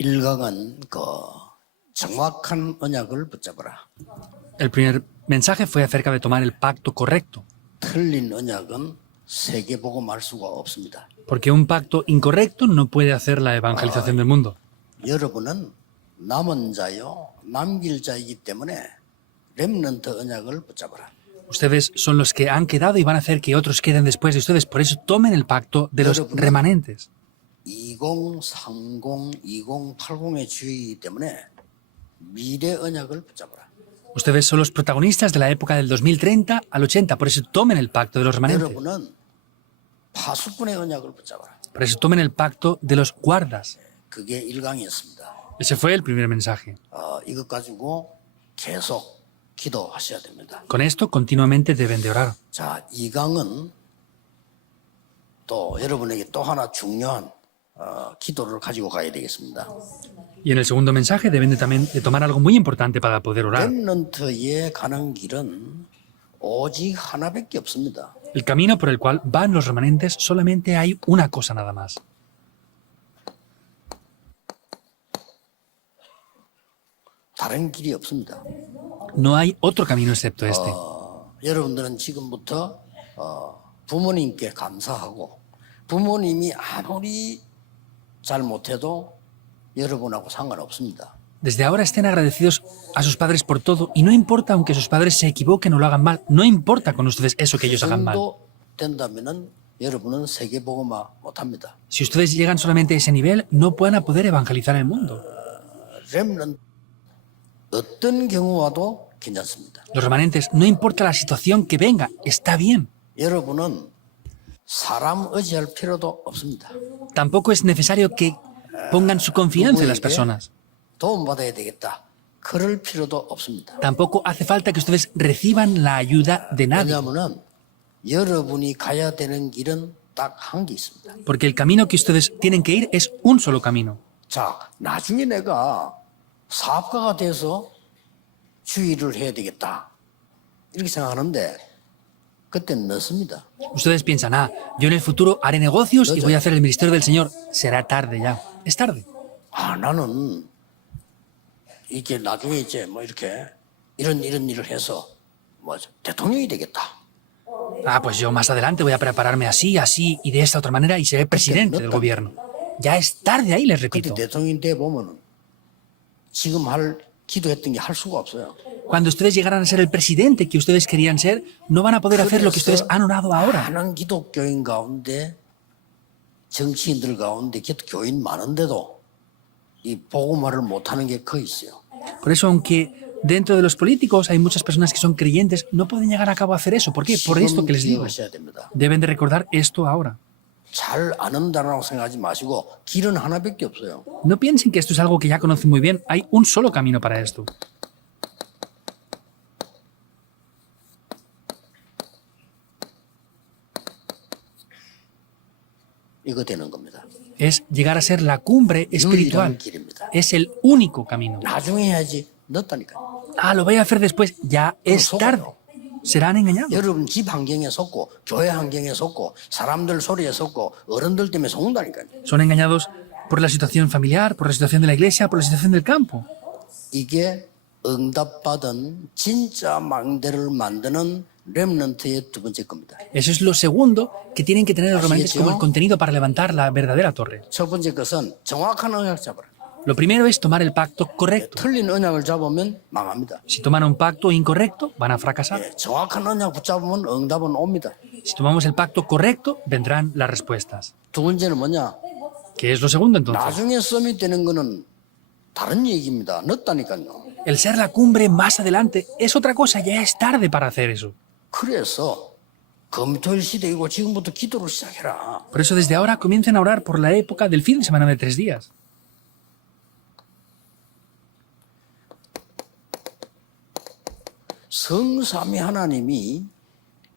일강은 정확한 언약을 붙잡아라. El primer mensaje fue acerca de tomar el pacto correcto, 틀린 언약은 세계복음할 수가 없습니다. porque un pacto incorrecto no puede hacer la evangelización del mundo. 여러분은 남은 자요, 남길 자이기 때문에 렘넌트 언약을 붙잡아라. Ustedes son los que han quedado y van a hacer que otros queden después de ustedes. Por eso tomen el pacto de los remanentes. 2030, 2080의 주의이기 때문에 미래 언약을 붙잡아라. Ustedes son los protagonistas de la época del 2030 al 80. Por eso tomen el pacto de los remanentes. 여러분은 파수꾼의 언약을 붙잡아라. Por eso tomen el pacto de los guardas. 그게 일강이었습니다. Ese fue el primer mensaje. 이것 가지고 계속 기도하셔야 됩니다. Con esto continuamente deben de orar. 자, 이강은 또 여러분에게 또 하나 중요한 기도를 가지고 가야 되겠습니다. Y en el segundo mensaje deben de también de tomar algo muy importante para poder orar. 렘넌트에 가는 길은 오직 하나밖에 없습니다. El camino por el cual van los remanentes solamente hay una cosa nada más. 다른 길이 없습니다. No hay otro camino excepto este. 여러분들은 지금부터 부모님께 감사하고 부모님이 아무리 잘 못해도 여러분하고 상관없습니다. Desde ahora estén agradecidos a sus padres por todo y no importa aunque sus padres se equivoquen o lo hagan mal, no importa con ustedes eso que ellos hagan mal. 된다면은 여러분은 세계복음화 못합니다. Si ustedes llegan solamente a ese nivel, no pueden poder evangelizar el mundo. 렘넌트 어떤 경우와도 괜찮습니다. Los remanentes, no importa la situación que venga, está bien. 여러분은 사람 의지할 필요도 없습니다. Tampoco es necesario que pongan su confianza en las personas. 도움받아야 되겠다. 그럴 필요도 없습니다. Tampoco hace falta que ustedes reciban la ayuda de nadie. 왜냐하면 여러분이 가야 되는 길은 딱 한 개 있습니다. Porque el camino que ustedes tienen que ir es un solo camino. 자, 나중에 내가 사업가가 돼서 주의를 해야 되겠다. 이렇게 생각하는데 그때는 늦습니다. Ustedes piensan, yo en el futuro haré negocios y voy a hacer el ministerio del Señor. Será tarde ya. Es tarde. 나는 이게 나중에 이제 뭐 이렇게 이런 일을 해서 뭐 대통령이 되겠다. Pues yo más adelante voy a prepararme así, así y de esta otra manera y seré presidente del gobierno. Ya es tarde ahí, les repito. 그때 대통령 때 보면은 지금 기도했던 게 할 수가 없어요. Cuando ustedes llegaran a ser el presidente que ustedes querían ser, no van a poder hacer lo que ustedes han orado ahora. 많은 기독교인 가운데 정치인들 가운데 교인 많은데도 이 복음화를 못하는 게 거의 있어요. Por eso, aunque dentro de los políticos hay muchas personas que son creyentes, no pueden llegar a cabo a hacer eso. ¿Por qué? Por esto que les digo. Deben de recordar esto ahora. 잘 안다라고 생각하지 마시고 길은 하나밖에 없어요. No piensen que esto es algo que ya conocen muy bien. Hay un solo camino para esto. 이거 되는 겁니다. Es llegar a ser la cumbre espiritual. Es el único camino. 나중에 해야지. 늦다니까요. Lo voy a hacer después. Ya es tarde. Serán engañados. 여러분 집 환경에 속고 교회 환경에 속고 사람들 소리에 속고 어른들 때문에 속는다니까요. Son engañados por la situación familiar, por la situación de la iglesia, por la situación del campo. 이게 응답받은 진짜 망대를 만드는 렘넌트의 두 번째 겁니다. Eso es lo segundo que tienen que tener los remanentes como el contenido para levantar la verdadera torre. 첫 번째 것은 정확한 언약 잡아라. Lo primero es tomar el pacto correcto. 틀린 언약을 잡으면 망합니다. Si toman un pacto incorrecto, van a fracasar. 정확한 언약 붙잡으면 응답은 옵니다. Si tomamos el pacto correcto, vendrán las respuestas. 두 번째는 뭐냐? ¿Qué es lo segundo entonces? 나중에 썸이 되는 거는 다른 얘기입니다. 늦다니까요. El ser la cumbre más adelante es otra cosa, ya es tarde para hacer eso. 그래서 금토일 시대이고 지금부터 기도를 시작해라. Por eso desde ahora comiencen a orar por la época del fin de semana de 3 días. 성삼위 하나님이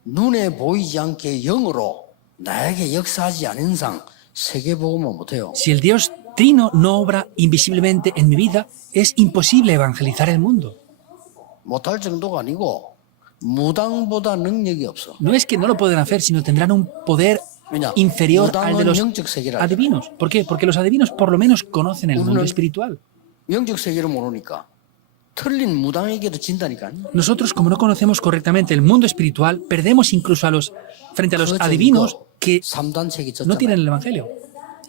눈에 보이지 않게 영으로 나에게 역사하지 않은 이상 세계복음은 못해요. Si el Dios Trino no obra invisiblemente en mi vida, es imposible evangelizar el mundo. 못할 정도가 아니고 무당보다 능력이 없어. No es que no lo puedan hacer, sino tendrán un poder inferior al de 무당은 los 영적 세계를 알잖아요. adivinos. ¿Por qué? Porque los adivinos por lo menos conocen el mundo 우리는 espiritual. 영적 세계를 모르니까 틀린 무당에게도 진다니까요. Nosotros, como no conocemos correctamente el mundo espiritual, perdemos incluso frente a los adivinos que 3단체기 no tienen 졌잖아요. el Evangelio.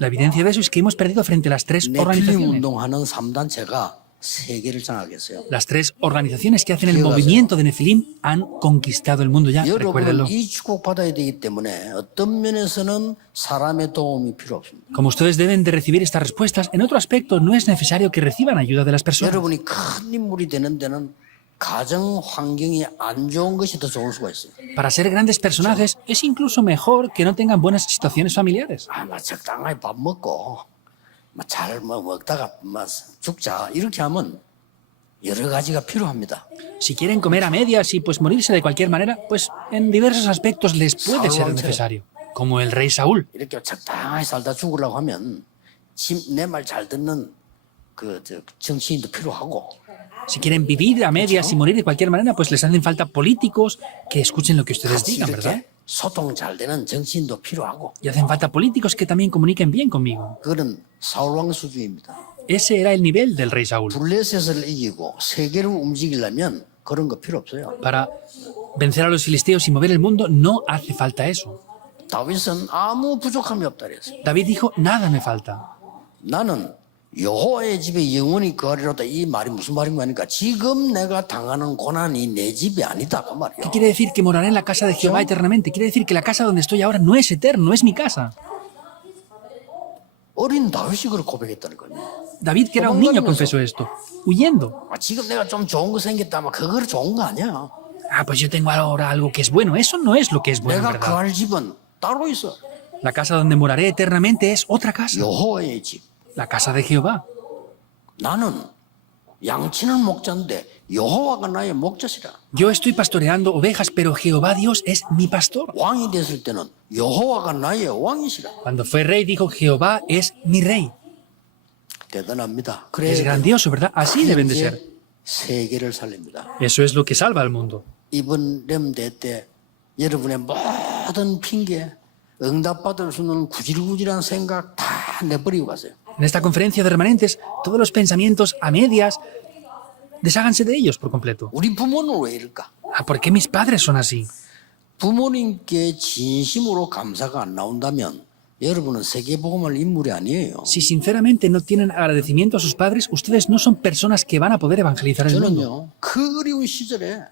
La evidencia de eso es que hemos perdido frente a las tres 네필림 organizaciones. 운동하는 3단체가 세계를 장악했어요. Las tres organizaciones que hacen el 기억하세요. movimiento de Nefilim han conquistado el mundo ya, recuérdenlo. 여러분은 이 축복받아야 되기 때문에 어떤 면에서는 사람의 도움이 필요 없습니다. Como ustedes deben de recibir estas respuestas, en otro aspecto no es necesario que reciban ayuda de las personas. 여러분이 큰 인물이 되는 데는 가정 환경이 안 좋은 것이 더 좋을 수가 있어요. Para ser grandes personajes es incluso mejor que no tengan buenas situaciones familiares. 적당하게 밥 먹고 잘 먹다가 죽자 이렇게 하면 여러 가지가 필요합니다. Si quieren comer a medias y pues morirse de cualquier manera, pues en diversos aspectos les puede ser necesario. Como el rey Saúl. 이렇게 적당하게 살다 죽으려고 하면 내 말 잘 듣는 정치인도 필요하고. Si quieren vivir a medias y morir de cualquier manera, pues les hacen falta políticos que escuchen lo que ustedes 같이 digan, ¿verdad? 이렇게 소통 잘 되는 정치인도 필요하고. Y hacen falta políticos que también comuniquen bien conmigo. 그런 사울 왕 수준입니다. Ese era el nivel del rey Saúl. 블레셋을 이기고 세계를 움직이려면 그런 거 필요 없어요. Para vencer a los filisteos y mover el mundo no hace falta eso. 다윗은 아무 부족함이 없다 그랬어요. David dijo, nada me falta. 나는 여호와의 집에 영원히 거하리로다. 이 말이 무슨 말인 거니까 지금 내가 당하는 고난이 내 집이 아니다 그 말이야. ¿Qué quiere decir que moraré en la casa de Jehová eternamente? Quiere decir que la casa donde estoy ahora no es eterno, no es mi casa. 어린 다윗이 그걸 고백했다는 거예요. David, que era un niño, confesó esto, huyendo. 지금 내가 좀 좋은 거 생겼다면 그거 좋은 거 아니야. Ah, pues yo tengo ahora algo que es bueno. Eso no es lo que es bueno, en 내가 verdad. 거할 집은 따로 있어. La casa donde moraré eternamente es otra casa, 여호와의 집. la casa de Jehová. 나는 양치는 목자인데 여호와가 나의 목자시라. Yo estoy pastoreando ovejas, pero Jehová Dios es mi pastor. 왕이 됐을 때는 여호와가 나의 왕이시라. Cuando fue rey dijo, Jehová es mi rey. 대단합니다. Es grandioso, ¿verdad? Así deben de ser. 세계를 살립니다. Eso es lo que salva al mundo. 이번 렘대 때 여러분의 모든 핑계, 응답받을 수 있는 구질구질한 생각 다 내버리고 가세요. En esta conferencia de remanentes, todos los pensamientos a medias, desháganse de ellos por completo. 우리 부모는 왜 이럴까? Ah, ¿por qué mis padres son así? 부모님께 진심으로 감사가 안 나온다면 여러분은 세계복음할 인물이 아니에요. Si sinceramente no tienen agradecimiento a sus padres, ustedes no son personas que van a poder evangelizar el mundo. 저는요, 그 어려운 시절에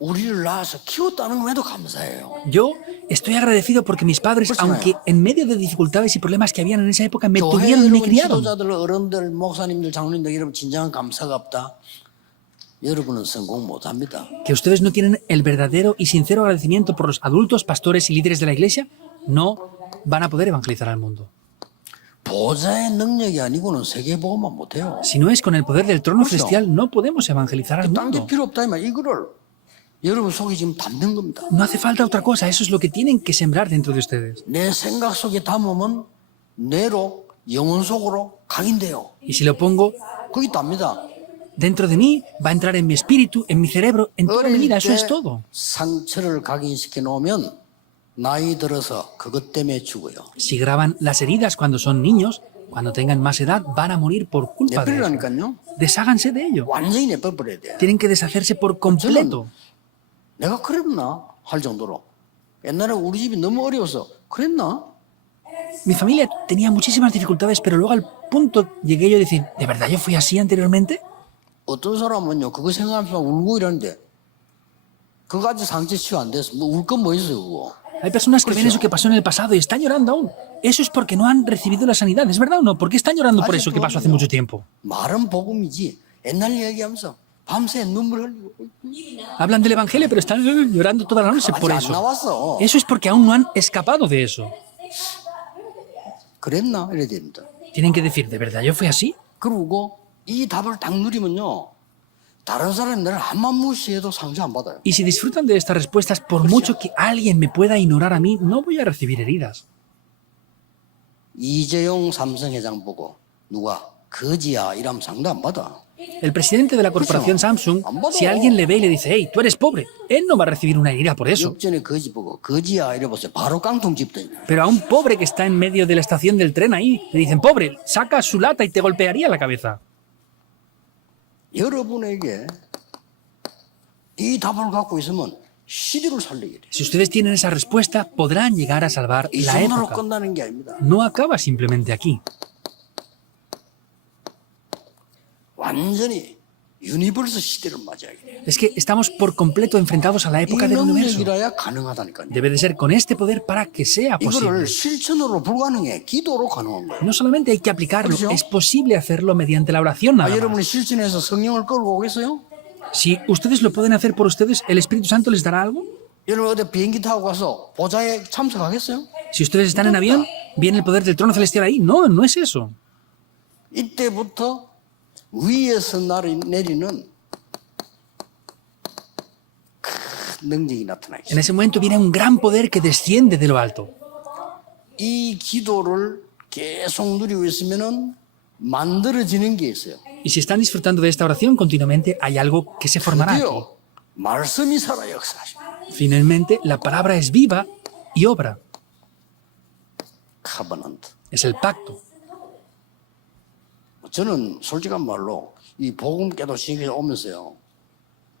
우리를 낳아서 키웠다는 것에도 감사해요. Yo estoy agradecido porque mis padres, aunque en medio de dificultades y problemas que habían en esa época, me 교회 tuvieron y me 여러분, criaron. 지도자들, 어른들, 목사님들, 장로님들 여러분 진정한 감사가 없다. 여러분은 성공 못합니다. Que ustedes no tienen el verdadero y sincero agradecimiento por los adultos, pastores y líderes de la iglesia, no van a poder evangelizar al mundo. 보좌의 능력이 아니고는 세계복음만 못해요. Si no es con el poder del trono celestial, no podemos evangelizar al 딴 게 mundo. 필요 없다 이 말. 이거를 여러분 속에 지금 담는 겁니다. No hace falta otra cosa, eso es lo que tienen que sembrar dentro de ustedes. 내 생각 속에 담으면 뇌로 영혼 속으로 각인돼요. Y si lo pongo 거기 답니다. dentro de mí, va a entrar en mi espíritu, en mi cerebro, en toda mi 어릴 vida, eso 때 es todo. 상처를 각인시켜 놓으면 나이 들어서 그것 때문에 죽어요. Si graban las heridas cuando son niños, cuando tengan más edad, van a morir por culpa de eso. 내버리라니까요. Desháganse de ello. 완전히 내버려야 돼. Tienen que deshacerse por completo. 내가 그랬나 할 정도로. 옛날에 우리 집이 너무 어려워서 그랬나? Mi familia tenía muchísimas dificultades, pero luego al punto llegué yo a decir, ¿de verdad yo fui así anteriormente? 어떤 사람은요 그거 생각하면서 울고 이러는데 그거 아직 상처 치유 안 돼서 울 건 뭐 있어요 그거. Hay personas que ven eso que pasó en el pasado y están llorando aún. Eso es porque no han recibido la sanidad, ¿es verdad o no? ¿Por qué están llorando por eso que pasó hace mucho tiempo? 말은 복음이지 옛날 얘기하면서 밤새 눈물 흘리고 Hablan del Evangelio, pero están llorando toda la noche por 아직 안 eso. 나왔어. Eso es porque aún no han escapado de eso. 그랬나 이래야 됩니다. Tienen que decir, ¿de verdad yo fui así? 그리고 이 답을 딱 누리면요 다른 사람이 나를 한만 무시해도 상처 안 받아요. Y si disfrutan de estas respuestas, por mucho que alguien me pueda ignorar a mí, no voy a recibir heridas. 이재용 삼성회장 보고 누가 거지야 이러면 상도 안 받아. El presidente de la corporación Samsung, si alguien le ve y le dice, hey, tú eres pobre, él no va a recibir una herida por eso. 역전에 거지 보고 거지야 이래보세요. 바로 깡통 집더니. Pero a un pobre que está en medio de la estación del tren ahí, le dicen, pobre, saca su lata y te golpearía la cabeza. 여러분에게 이 답을 갖고 있으면 시대를 살리게 돼. Si ustedes tienen esa respuesta, podrán llegar a salvar 이 la 정도로 época. 끝나는 게 아닙니다. No acaba simplemente aquí. 완전히 유니버스 시대를 맞이하게 돼. Es que estamos por completo enfrentados a la 이 época del universo. 능력이라야 가능하다니까요. Debe de ser con este poder para que sea posible. 이거를 실천으로 불가능해. 기도로 가능한 거예요. No solamente hay que aplicarlo, ¿K렇죠? es posible hacerlo mediante la oración 아, nada más. 여러분이 실천해서 성령을 끌고 오겠어요? Si ustedes lo pueden hacer por ustedes, ¿el Espíritu Santo les dará algo? 여러분 어디 비행기 타고 가서 보좌에 참석하겠어요? Si ustedes están en avión, ¿viene el poder del trono celestial ahí? No, no es eso. 이때부터 위에서 내리는 큰 능력이 나타나기 En 시작해요. ese momento viene un gran poder que desciende de lo alto. 이 기도를 계속 누리고 있으면은 만들어지는 게 있어요. Y si están disfrutando de esta oración continuamente, hay algo que se formará aquí. 드디어 말씀이 살아 역사하시고 Finalmente, la palabra es viva y obra. 카버넌트. Es el pacto. 저는 솔직한 말로 이 복음 깨도 시기에 오면서요.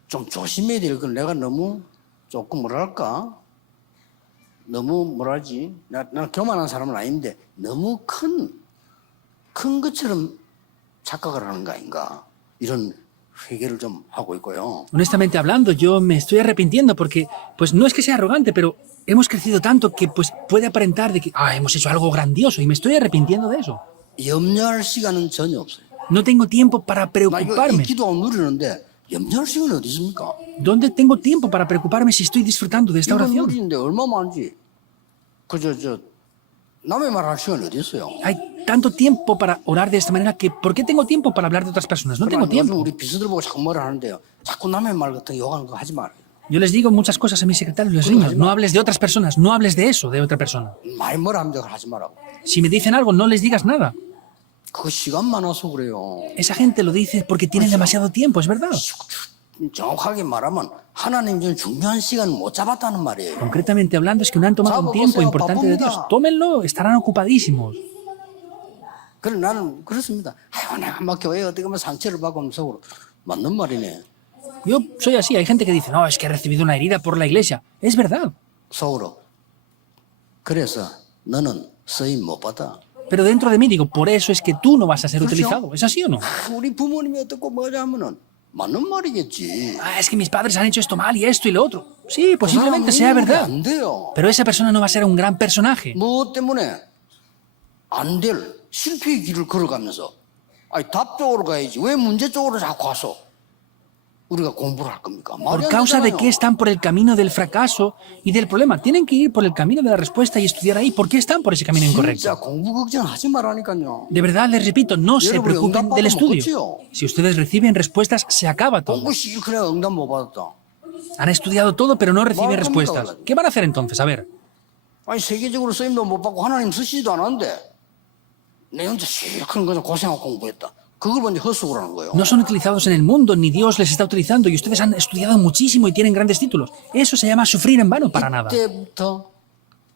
좀 조심해야 될 건 내가 너무 조금 뭐랄까 너무 뭐라지 나 교만한 사람은 아닌데 너무 큰 것처럼 착각을 하는 거 아닌가 이런 회개를 좀 하고 있고요. Honestamente hablando, yo me estoy arrepintiendo porque, pues no es que sea arrogante, pero hemos crecido tanto que pues puede aparentar de que hemos hecho algo grandioso y me estoy arrepintiendo de eso. 염려할 시간은 전혀 없어요. No tengo tiempo para 나 이거 이 preocuparme. 기도 누리는데 염려할 시간이 어디 있습니까? ¿Dónde tengo tiempo para preocuparme si estoy disfrutando de esta 이거 oración? 누리는데 얼마 많지? 저 남의 말 할 시간이 어디 있어요? Hay tanto tiempo para orar de esta manera que ¿por qué tengo tiempo para hablar de otras personas? No tengo 그러나 요즘 tiempo. 우리 비서들 보고 자꾸 뭐라 하는데요. 자꾸 남의 말 같은 거 욕하는 거 하지 말아요. Yo les digo muchas cosas a mis secretarios, les digo, no hables de otras personas, no hables de eso, de otra persona. 많이 뭐라 하면 하지 말라고. Si me dicen algo, no les digas nada. 그 시간 많아서 그래요. Esa gente lo dice porque tienen demasiado tiempo, es verdad. 정확하게 말하면 하나님 좀 중요한 시간 못 잡았다는 말이에요. Concretamente hablando, es que no han tomado un tiempo importante de Dios. Tómenlo, estarán ocupadísimos. 그래 나는 그렇습니다. 아이고 내가 막 교회에 어떻게 보면 상처를 받고 하면 속으로 맞는 말이네. Yo soy así, hay gente que dice, no, es que he recibido una herida por la iglesia. Es verdad. 속으로. 그래서 너는 쓰임 못 받아. Pero dentro de mí digo, por eso es que tú no vas a ser utilizado. ¿Es así o no? 우리 부모님이 어떻고 뭐냐 하면은 맞는 말이겠지. Es que mis padres han hecho esto mal y esto y lo otro. Sí, 그 posiblemente 사람은 sea 인물이 verdad. 안 돼요. Pero esa persona no va a ser un gran personaje. 뭐 때문에 안 될 실패의 길을 걸어가면서 아니 답 쪽으로 가야지 왜 문제 쪽으로 자꾸 가서 우리가 공부를 할 겁니까? 말이 Por 안 causa de 되잖아요. que están por el camino del fracaso y del problema. Tienen que ir por el camino de la respuesta y estudiar ahí. ¿Por qué están por ese camino 진짜 incorrecto? 공부 걱정하지 말라니까요. De verdad, les repito, no se 여러분이 preocupen 응답 del 받으면 estudio. 끝이요. Si ustedes reciben respuestas, se acaba todo. 공부 실컷 응답 못 받았다. Han estudiado todo, pero no reciben ¿Cómo respuestas. hablan? ¿Qué van a hacer entonces? A ver. 아니 세계적으로 쓰임도 못 받고 하나님 쓰시지도 않았는데 내 혼자 실컷 그냥 고생하고 공부했다. 그걸 먼저 헛수고를 하는 거예요. No son utilizados en el mundo, ni Dios les está utilizando, y ustedes han estudiado muchísimo y tienen grandes títulos. Eso se llama sufrir en vano para nada. 이때부터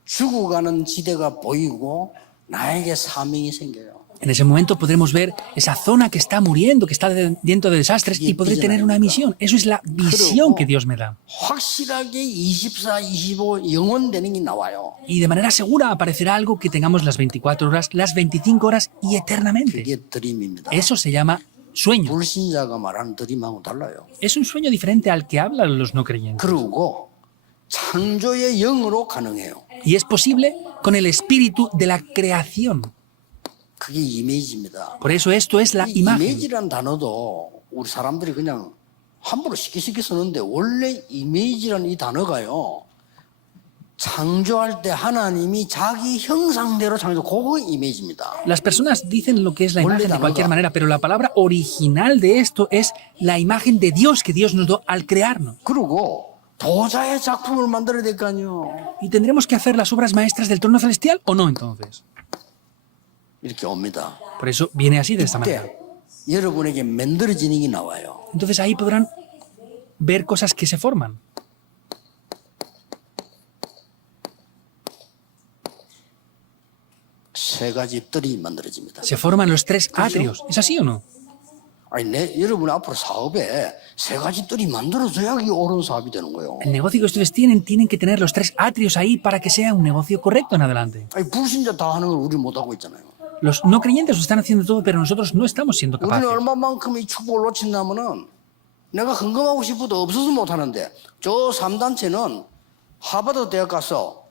죽어가는 지대가 보이고 나에게 사명이 생겨요. En ese momento podremos ver esa zona que está muriendo, que está dentro de desastres, y podré tener una misión. Eso es la visión que Dios me da. 확실하게 24, 25 영원되는 게 나와요. Y de manera segura aparecerá algo que tengamos las 24 horas, las 25 horas y eternamente. 이게 드림입니다. Eso se llama sueño. 불신자가 말하는 드림하고 달라요. Es un sueño diferente al que hablan los no creyentes. 그리고 창조의 영으로 가능해요. Y es posible con el espíritu de la creación. 그게 이미지입니다. Por eso esto es la 이 imagen. 이미지란 단어도 우리 사람들이 그냥 함부로 쉽게 쓰는데 원래 이미지란 이 단어가요. 창조할 때 하나님이 자기 형상대로 창조, 그거 이미지입니다. Las personas dicen lo que es la imagen de cualquier Olvídalo. manera, pero la palabra original de esto es la imagen de Dios que Dios nos dio al crearnos. 그리고 도자의 작품을 만들어야 될 거 아니에요. ¿Y tendremos que hacer las obras maestras del trono celestial o no entonces? 이렇게 옵니다. Por eso viene así, de esta manera. 그때 여러분에게 만들어지는 게 나와요. Entonces ahí podrán ver cosas que se forman. 세 가지 뜰이 만들어집니다. Se forman los tres atrios. ¿Es así o no? 아니, 여러분 앞으로 사업에 세 가지 뜰이 만들어져야 이게 옳은 사업이 되는 거예요. El negocio que ustedes tienen que tener los tres atrios ahí para que sea un negocio correcto en adelante. 아니, 불신자 다 하는 걸 우리 못 하고 있잖아요. Los no creyentes lo están haciendo todo, pero nosotros no estamos siendo 우리는 capaces. 얼마만큼 이 축복을 놓친다면은 내가 헌금하고 싶어도 없어서 못 하는데 저 3단체는 하버드 대학 가서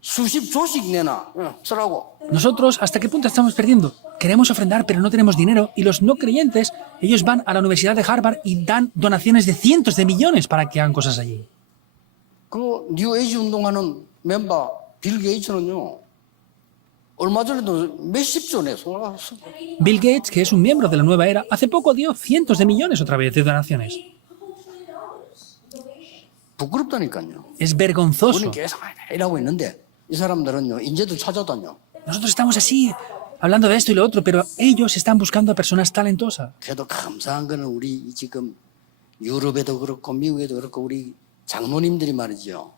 수십 조씩 내놔 쓰라고. Nosotros, ¿hasta qué punto estamos perdiendo? Queremos ofrendar, pero no tenemos dinero. Y los no creyentes, ellos van a la Universidad de Harvard y dan donaciones de cientos de millones para que hagan cosas allí. 그 뉴에이지 운동하는 멤버 빌 게이츠는요. 얼마 전에도 몇십조 내서 Bill Gates, que es un miembro de la nueva era, hace poco dio cientos de millones otra vez de donaciones. 부끄럽다니까요. Es vergonzoso. 우리는 계속 이라고 있는데 이 사람들은요 인재도 찾아다녀. Nosotros estamos así, hablando de esto y lo otro, pero ellos están buscando a personas talentosas. 그래도 감사한 거는 우리 지금 유럽에도 그렇고 미국에도 그렇고 우리 장로님들이 말이죠.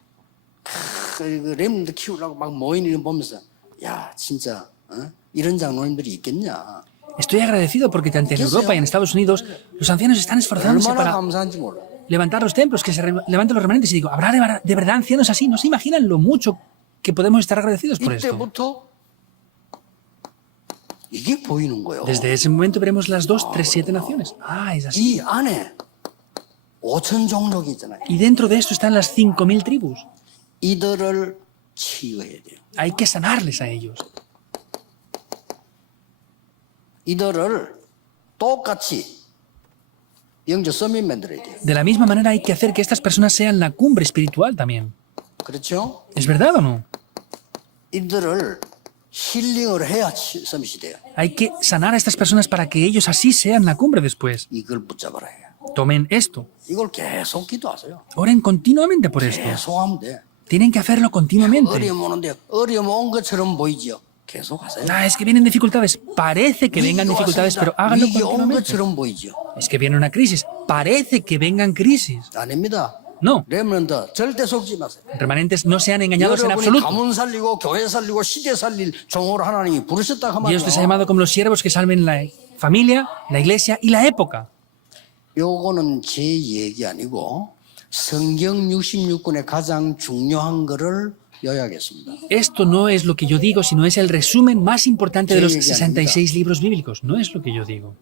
그 렘들 키우려고 막 모이는 거 보면서 야 진짜 이런 장로님들이 있겠냐. Estoy agradecido porque tanto en Europa y en Estados Unidos los ancianos están esforzándose 얼마나 para 감사한지 몰라. levantar los templos, que se levanten los remanentes. Y digo, ¿habrá de verdad ancianos así? ¿No se imaginan lo mucho que podemos estar agradecidos por esto? 이때부터 이게 보이는 거예요. Desde ese momento veremos las 2, 3, 7 naciones. Ah, es así. 이 안에 5천 종족이 있잖아요. Y dentro de esto están las 5.000 tribus. 이들을 치유해야 돼요. Hay que sanarles a ellos. 이들을 똑같이 영적 서밋 만들어야 돼요. De la misma manera hay que hacer que estas personas sean la cumbre espiritual también. 그렇죠? ¿Es verdad o no? 이들을 힐링을 해야 서밋이 돼요. Hay que sanar a estas personas para que ellos así sean la cumbre después. 이걸 붙잡아라 해요. Tomen esto. 이걸 계속 기도하세요. Oren continuamente por esto. 계속 하면 돼. Tienen que hacerlo continuamente. 어려움 오는데 어려움 온 것처럼 보이지요. 계속 하세요. Ah, es que vienen dificultades. Parece que vengan dificultades, pero háganlo 위기 온 continuamente. 것처럼 보이지요. Es que viene una crisis. Parece que vengan crisis. 아닙니다. No. 렘넌트 절대 속지 마세요. Remanentes no sean engañados en 여러분이 absoluto. 가문 살리고 교회 살리고 시대 살릴 종으로 하나님이 부르셨다 하면 Dios les ha llamado como los siervos que salven la familia, la iglesia y la época. 요거는 제 얘기 아니고 성경 66권의 가장 중요한 거를 요약했습니다. Esto no es lo que yo digo, sino es el resumen más importante de los Sí, 66 libros bíblicos. No es lo que yo digo.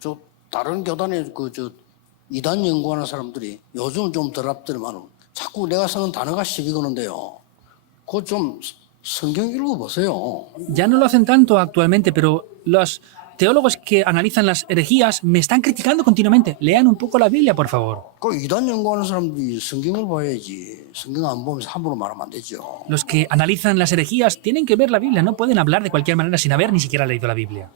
저 다른 교단에 그저 이단 연구하는 사람들이 요즘 좀 덜 앞들만 자꾸 내가 쓰는 단어가 시비 거는데요. 그거 좀 성경 읽어보세요. Ya no lo hacen tanto actualmente, pero los teólogos que analizan las herejías me están criticando continuamente. Lean un poco la Biblia, por favor. 그 이단 연구하는 사람들이 성경을 봐야지. 성경 안 보면서 함부로 말하면 안 되죠. Los que analizan las herejías tienen que ver la Biblia, no pueden hablar de cualquier manera sin haber ni siquiera leído la Biblia.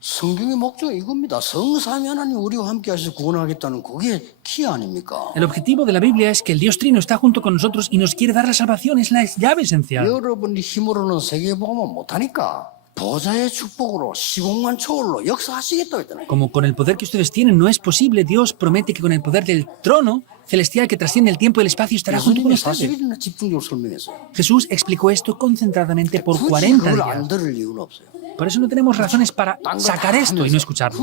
성경의 목적이 이겁니다. 성삼위 하나님 우리와 함께 하셔서 구원하겠다는 그게 키 아닙니까? El objetivo de la Biblia es que el Dios Trino está junto con nosotros y nos quiere dar la salvación. Es la llave esencial. 여러분이 힘으로는 세계복음을 못하니까 보좌의 축복으로 시공간 초월로 역사하시겠다고 했잖아요. Como con el poder que ustedes tienen no es posible, Dios promete que con el poder del trono celestial que trasciende el tiempo y el espacio estará junto con 예수님이 ustedes. 40일이나 집중적으로 설명했어요. Jesús explicó esto concentradamente por 굳이 40 그걸 안 días. 들을 이유는 없어요. Por eso no tenemos razones para 딴거 sacar 다 esto y no 하면서 escucharlo.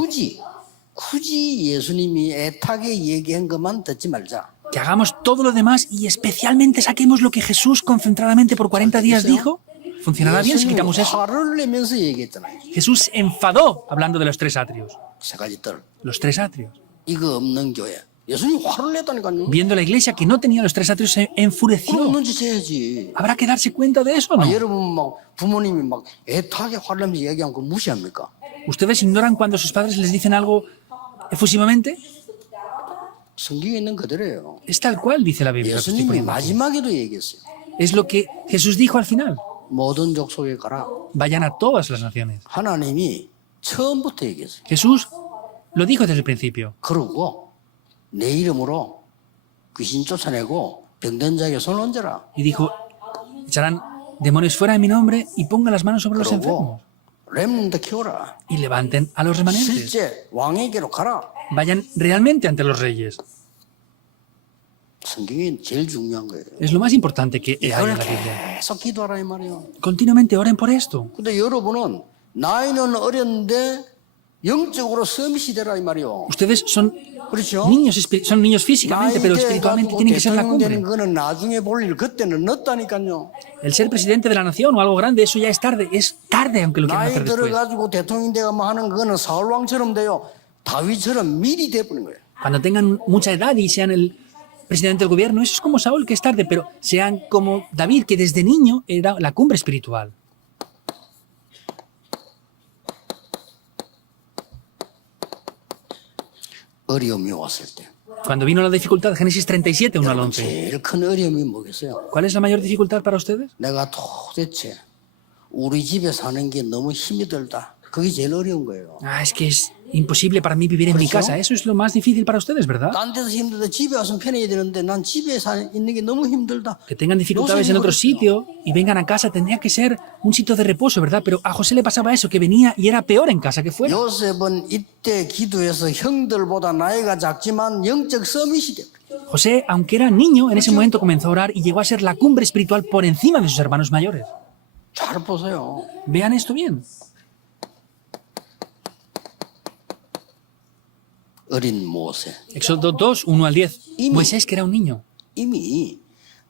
굳이 예수님이 애타게 얘기한 것만 듣지 말자. Que hagamos todo lo demás y especialmente saquemos lo que Jesús concentradamente por 40 días dijo. ¿Funcionará bien si 예수님이 quitamos eso? 화를 내면서 얘기했잖아요. Jesús se enfadó hablando de los tres atrios. 세 가지 뜰. Los tres atrios. 이거 없는 교회. 예수님이 화를 냈다니까요. Viendo la iglesia que no tenía los tres atrios, se 그럼 enfureció. 눈치채야지. ¿Habrá que darse cuenta de eso o no? 여러분 막 부모님이 막 애타게 화를 내면서 얘기하면 그거 무시합니까? ¿Ustedes ignoran cuando sus padres les dicen algo efusivamente? 성경에 있는 그대로예요. Es tal cual, dice la Biblia. 예수님이 마지막에도 얘기했어요. Es lo que Jesús dijo al final. 모든 족속에 가라. Vayan a todas las naciones. 하나님이 처음부터 얘기했어요. Jesús lo dijo desde el principio. 그러고 내 이름으로 귀신 쫓아내고 병든 자에게 손 얹어라. Y dijo, echarán demonios fuera en mi nombre y pongan las manos sobre los enfermos. 그러고 렘넌트 키워라. Y levanten a los remanentes. 실제 왕에게로 가라. Vayan realmente ante los reyes. 성경이 제일 중요한 거예요. Es lo más importante que hay en 이걸 la Biblia. 계속 기도하라 이 말이에요. Continuamente oren por esto. 근데 여러분은 나이는 어렸는데 영적으로 서밋이 되라 이 말이요. Ustedes son 그렇죠? niños físicamente, pero espiritualmente tienen que ser la 대통령 되는 cumbre. 거는 나중에 볼 일, 그때는 늦다니까요. El ser presidente de la nación o algo grande, eso ya es tarde aunque lo quieran 나이 hacer después. 들어가지고 대통령 되가 뭐 하는 거는 사울 왕처럼 돼요. 다윗처럼 미리 돼버린 거예요. Cuando tengan mucha edad y sean el presidente del gobierno, eso es como Saúl, que es tarde, pero sean como David, que desde niño era la cumbre espiritual. 어려움이 왔을 때 Cuando vino la dificultad, Génesis 37, 1 al 11. 제일 큰 어려움이 뭐겠어요? ¿Cuál es la mayor dificultad para ustedes? 내가 도대체 우리 집에 사는 게 너무 힘이 들다. 그게 제일 어려운 거예요. Ah, es que es imposible para mí vivir en mi ¿Por qué? casa. Eso es lo más difícil para ustedes, ¿verdad? 딴 데서 힘들다 집에 와서 편해야 되는데 난 집에 있는 게 너무 힘들다. Que tengan dificultades en otro sitio y vengan a casa tendría que ser un sitio de reposo, ¿verdad? Pero a José le pasaba eso, que venía y era peor en casa que fuera. 요셉은 이때 기도해서 형들보다 나이가 작지만 영적 서밋이 돼. José, aunque era niño, en ese momento comenzó a orar y llegó a ser la cumbre espiritual por encima de sus hermanos mayores. 잘 보세요. Vean esto bien. 어린 모세. Éxodo 2, 1 al 10. Moisés, que era un niño. 이미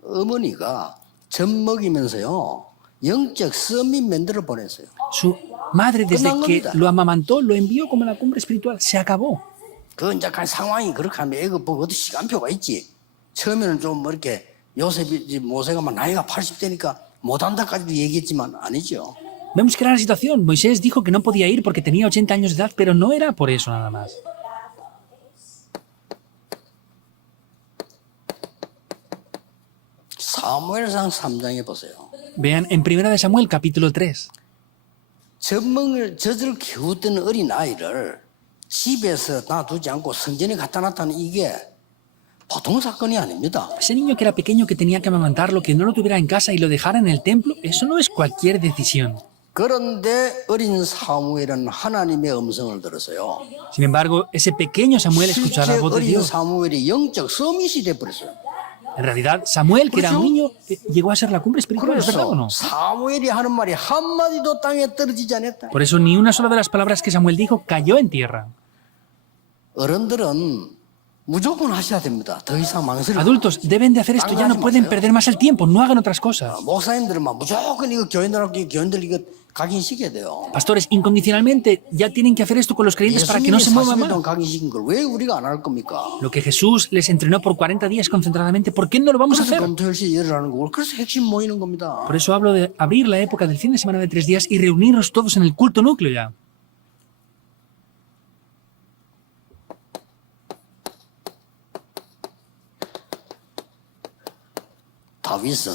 어머니가 젖 먹이면서요. 영적 서밋 만들어 보냈어요. Su madre, desde 끝난 que 겁니다. lo amamantó, lo envió como la cumbre espiritual. Se acabó. 그 이제 그 상황이 그렇게 하면 애가 보고 어떤 시간표가 있지. 처음에는 좀 뭐 이렇게 요셉이 모세가 막 나이가 80대니까 못한다까지도 얘기했지만 아니죠. Vemos que era la situación. Moisés dijo que no podía ir porque tenía 80 años de edad, pero no era por eso nada más. 사무엘상 3장에 보세요. Vean en 1 de Samuel, capítulo 3. 젖을 키우던 어린 아이를 집에서 놔두지 않고 성전에 갖다 놨다는 이게 보통 사건이 아닙니다. Ese niño que era pequeño, que tenía que amamantarlo, que no lo tuviera en casa y lo dejara en el templo, eso no es cualquier decisión. 그런데 어린 사무엘은 하나님의 음성을 들었어요. Sin embargo, ese pequeño Samuel escuchó 실제 la voz de 어린 Dios. 사무엘이 영적 서밋이 돼버렸어요. En realidad, Samuel, que era un niño, llegó a ser la cumbre espiritual, ¿es verdad o no? 그래서 사무엘이 하는 말이 한마디도 땅에 떨어지지 않았다. Por eso ni una sola de las palabras que Samuel dijo cayó en tierra. 어른들은 무조건 하셔야 됩니다. 더 이상 망설이지 Adultos, deben de hacer esto, ya no pueden perder más el tiempo, no hagan otras cosas. 목사님들은 막 무조건 이거 교인들 이거 각인시켜야 돼요. Pastores, incondicionalmente ya tienen que hacer esto con los creyentes para que no 예수님이 se muevan 40일 동안 más. 각인시킨 걸 왜 우리가 안 할 겁니까? Lo que Jesús les entrenó por 40 días concentradamente, ¿por qué no lo vamos a 그래서 hacer? 검토일시 열으라는 거고 그래서 핵심 모이는 겁니다. Por eso hablo de abrir la época del fin de semana de 3 días y reunirnos todos en el culto núcleo ya. 다윗은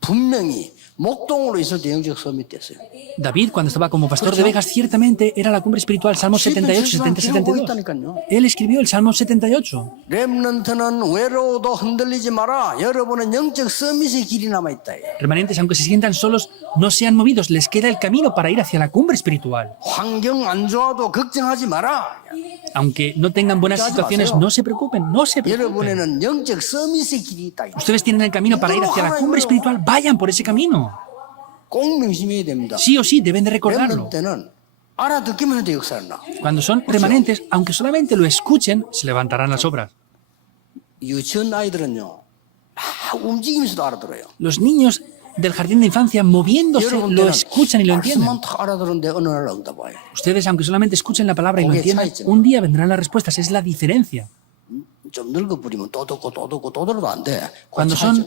분명히 목동으로 있을 때 영적 서밋 됐어요. David, cuando estaba como pastor de ovejas, ciertamente era la cumbre espiritual, Salmos 78, 70, 72. 있다니까요. Él escribió el Salmo 78. 렘넌트는 외로워도 흔들리지 마라. 여러분은 영적 서밋의 길이 남아 있다. Remanentes, aunque se sientan solos, no sean movidos, les queda el camino para ir hacia la cumbre espiritual. 환경 안 좋아도 걱정하지 마라. Aunque no tengan buenas situaciones, no se preocupen, no se preocupen. 여러분에는 영적 서밋의 길이 있다. Ustedes tienen el camino para ir hacia la cumbre espiritual, vayan por ese camino. 꼭 명심해야 됩니다. Sí o sí, deben de recordarlo. 렘넌트는 알아듣기만 해도 역사를 나. Cuando son remanentes, aunque solamente lo escuchen, se levantarán las obras. 유치원 아이들은요, 막 움직이면서도 알아들어요. Los niños del jardín de infancia, moviéndose, lo escuchan y lo entienden. 말씀만 다 알아들었는데 어느 날 응답 와요. Ustedes, aunque solamente escuchen la palabra y lo entiendan, un día vendrán las respuestas, es la diferencia. 좀 늙어버리면 또 듣고 또 듣고 또 들어도 안 돼. Cuando son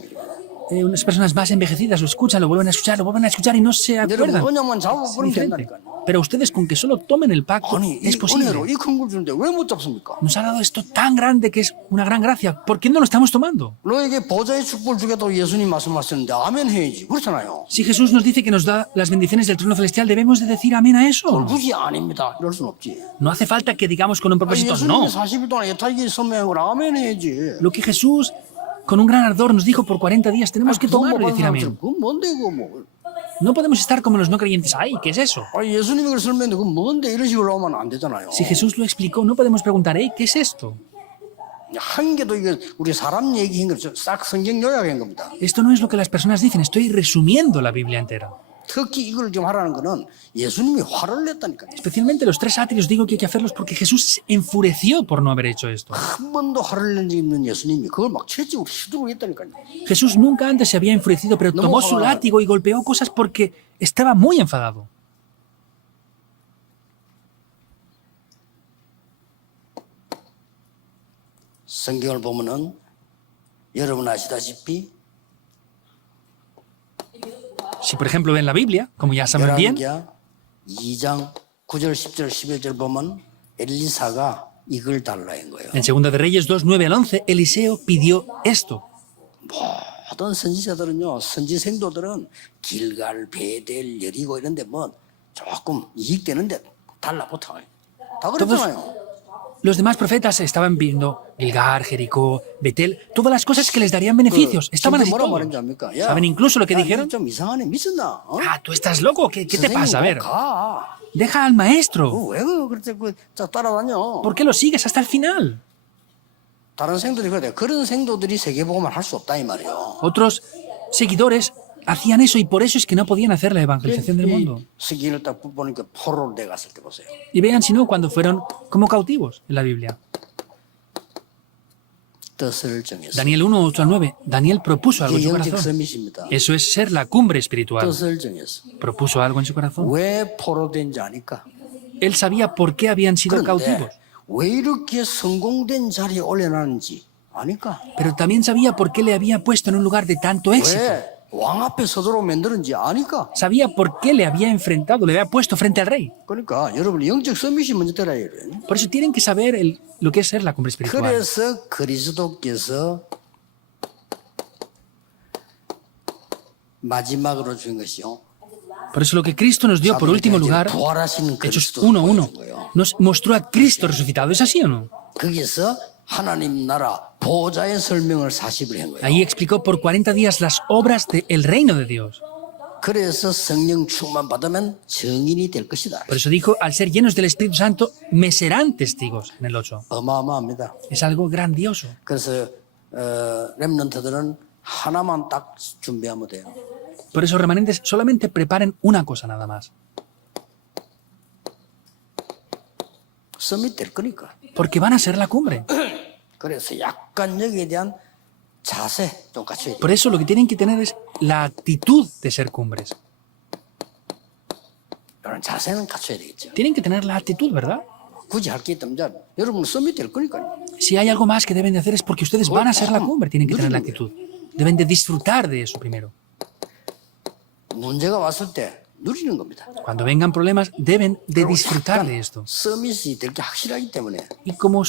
unas personas más envejecidas, lo escuchan, lo vuelven a escuchar, lo vuelven a escuchar y no se 여러분 acuerdan. 언약만 Es 잡아버리면 diferente. 된다니까요. Pero ustedes, con que solo tomen el pacto, 아니 이 es posible. 은혜로 이 큰 걸 주는데 왜 못 잡습니까? Nos ha dado esto tan grande que es una gran gracia. ¿Por qué no lo estamos tomando? 너에게 보좌의 축복을 주겠다고 예수님 말씀하셨는데 아멘 해야지. 그렇잖아요. Si Jesús nos dice que nos da las bendiciones del trono celestial, ¿debemos de decir amén a eso? 굳이 아닙니다. 이럴 순 없지. No hace falta que digamos con un 아니, propósito, no. 예수님이 40일 동안 애타게 선명한 걸 아멘 해야지. Lo que Jesús, con un gran ardor, nos dijo por 40 días, tenemos que 돈 tomarlo y 못 decir 받은 amén. 사람처럼 그건 뭔데 그거 뭐. No podemos estar como los no creyentes. ¡Ay! ¿Qué es eso? 아니, 예수님이 그걸 설명했는데 그 뭔데 이런 식으로 하면 안 되잖아요. Si Jesús lo explicó, no podemos preguntar, ¿eh? ¿Qué es esto? 한 개도 이게 우리 사람 얘기한 거싹 성경 요약한 겁니다. Esto no es lo que las personas dicen, estoy resumiendo la Biblia entera. 특히 이걸 좀 하라는 거는 예수님이 화를 냈다니까요. Especialmente los 3 átrios digo que hay que hacerlos porque Jesús se enfureció por no haber hecho esto. 한 번도 화를 낸 적 있는 예수님이 그걸 막 채찍으로 휘두르고 했다니까요. Jesús nunca antes se había enfurecido, pero tomó su látigo y golpeó cosas porque estaba muy enfadado. 성경을 보면은 여러분 아시다시피 Si por ejemplo ven la Biblia, como ya saben bien, 열왕기하 2장 9절 10절 11절 보면 엘리사가 이걸 달라는 거예요. en 2 de Reyes 2, 9 al 11, Eliseo pidió esto. 모든 선지자들은요, 선지 생도들은 길갈, 베델, 여리고 이런데 뭐 조금 이익되는데 달라붙어요. 다 그랬잖아요. Los demás profetas estaban viendo Gilgar, Jericó, Betel, todas las cosas que les darían beneficios. Estaban así 뭐라 todos. 말했는지 압니까? 야, ¿Saben incluso lo que 야, dijeron? 좀 이상하네, 미쳤나? 어? Ah, tú estás loco, ¿qué te pasa? A ver, 가. deja al maestro. 왜 그렇게 따라다녀? ¿Por qué lo sigues hasta el final? 다른 생도들이 그래. 그런 생도들이 세계복음을 할 수 없다 이 말이에요. Otros seguidores hacían eso y por eso es que no podían hacer la evangelización del mundo. 스기를 딱 보니까 포로로 돼 갔을 때 보세요. Y vean si no cuando fueron como cautivos en la Biblia. 뜻을 정해서. Daniel 1, 8 al 9. Daniel propuso algo en 이게 su 영적 corazón. 서밋입니다. Eso es ser la cumbre espiritual. 뜻을 정해서. Propuso algo en su corazón. 왜 포로된지 아니까? Él sabía por qué habían sido 그런데 cautivos, 왜 이렇게 성공된 자리에 올려놨는지 아니까? pero también sabía por qué le había puesto en un lugar de tanto éxito. 왜 왕 앞에 서도록 만드는지 아니까? Sabía por qué le había enfrentado, le había puesto frente al rey. 그러니까 여러분이 영적 서밋이 먼저 되라 이래요. Por eso tienen que saber lo que es ser la cumbre espiritual. 그래서 그리스도께서 마지막으로 준 것이요. Por eso lo que Cristo nos dio por último lugar, 부활하신 Hechos 그리스도 1:1, nos mostró a Cristo resucitado. ¿Es así o no? 거기서 하나님 나라 보좌의 설명을 40을 한 거예요. Ahí explicó por 40 días las obras del reino de Dios. 그래서 성령 충만 받으면 증인이 될 것이다. Por eso dijo, al ser llenos del Espíritu Santo, me serán testigos en el 8. 어마어마합니다. Es algo grandioso. 그래서 렘넌트들은 하나만 딱 준비하면 돼요. Por eso remanentes solamente preparen una cosa nada más. 서밋 될 거니까. Porque van a ser la cumbre. 그래서 약간 여기에 대한 자세 좀 갖춰야 돼요. Por eso lo que tienen que tener es la actitud de ser cumbres. 이런 자세는 갖춰야 되겠죠. Tienen que tener la actitud, ¿verdad? 굳이 할 게 있다면 여러분은 서밋 될 거니까요. Si hay algo más que deben de hacer es porque ustedes van a ser la cumbre. Tienen que tener la actitud. Deben de disfrutar de eso primero. 문제가 왔을 때 누리는 겁니다. Cuando vengan problemas, deben de disfrutar de esto. 서밋이 될 게 확실하기 때문에 Y como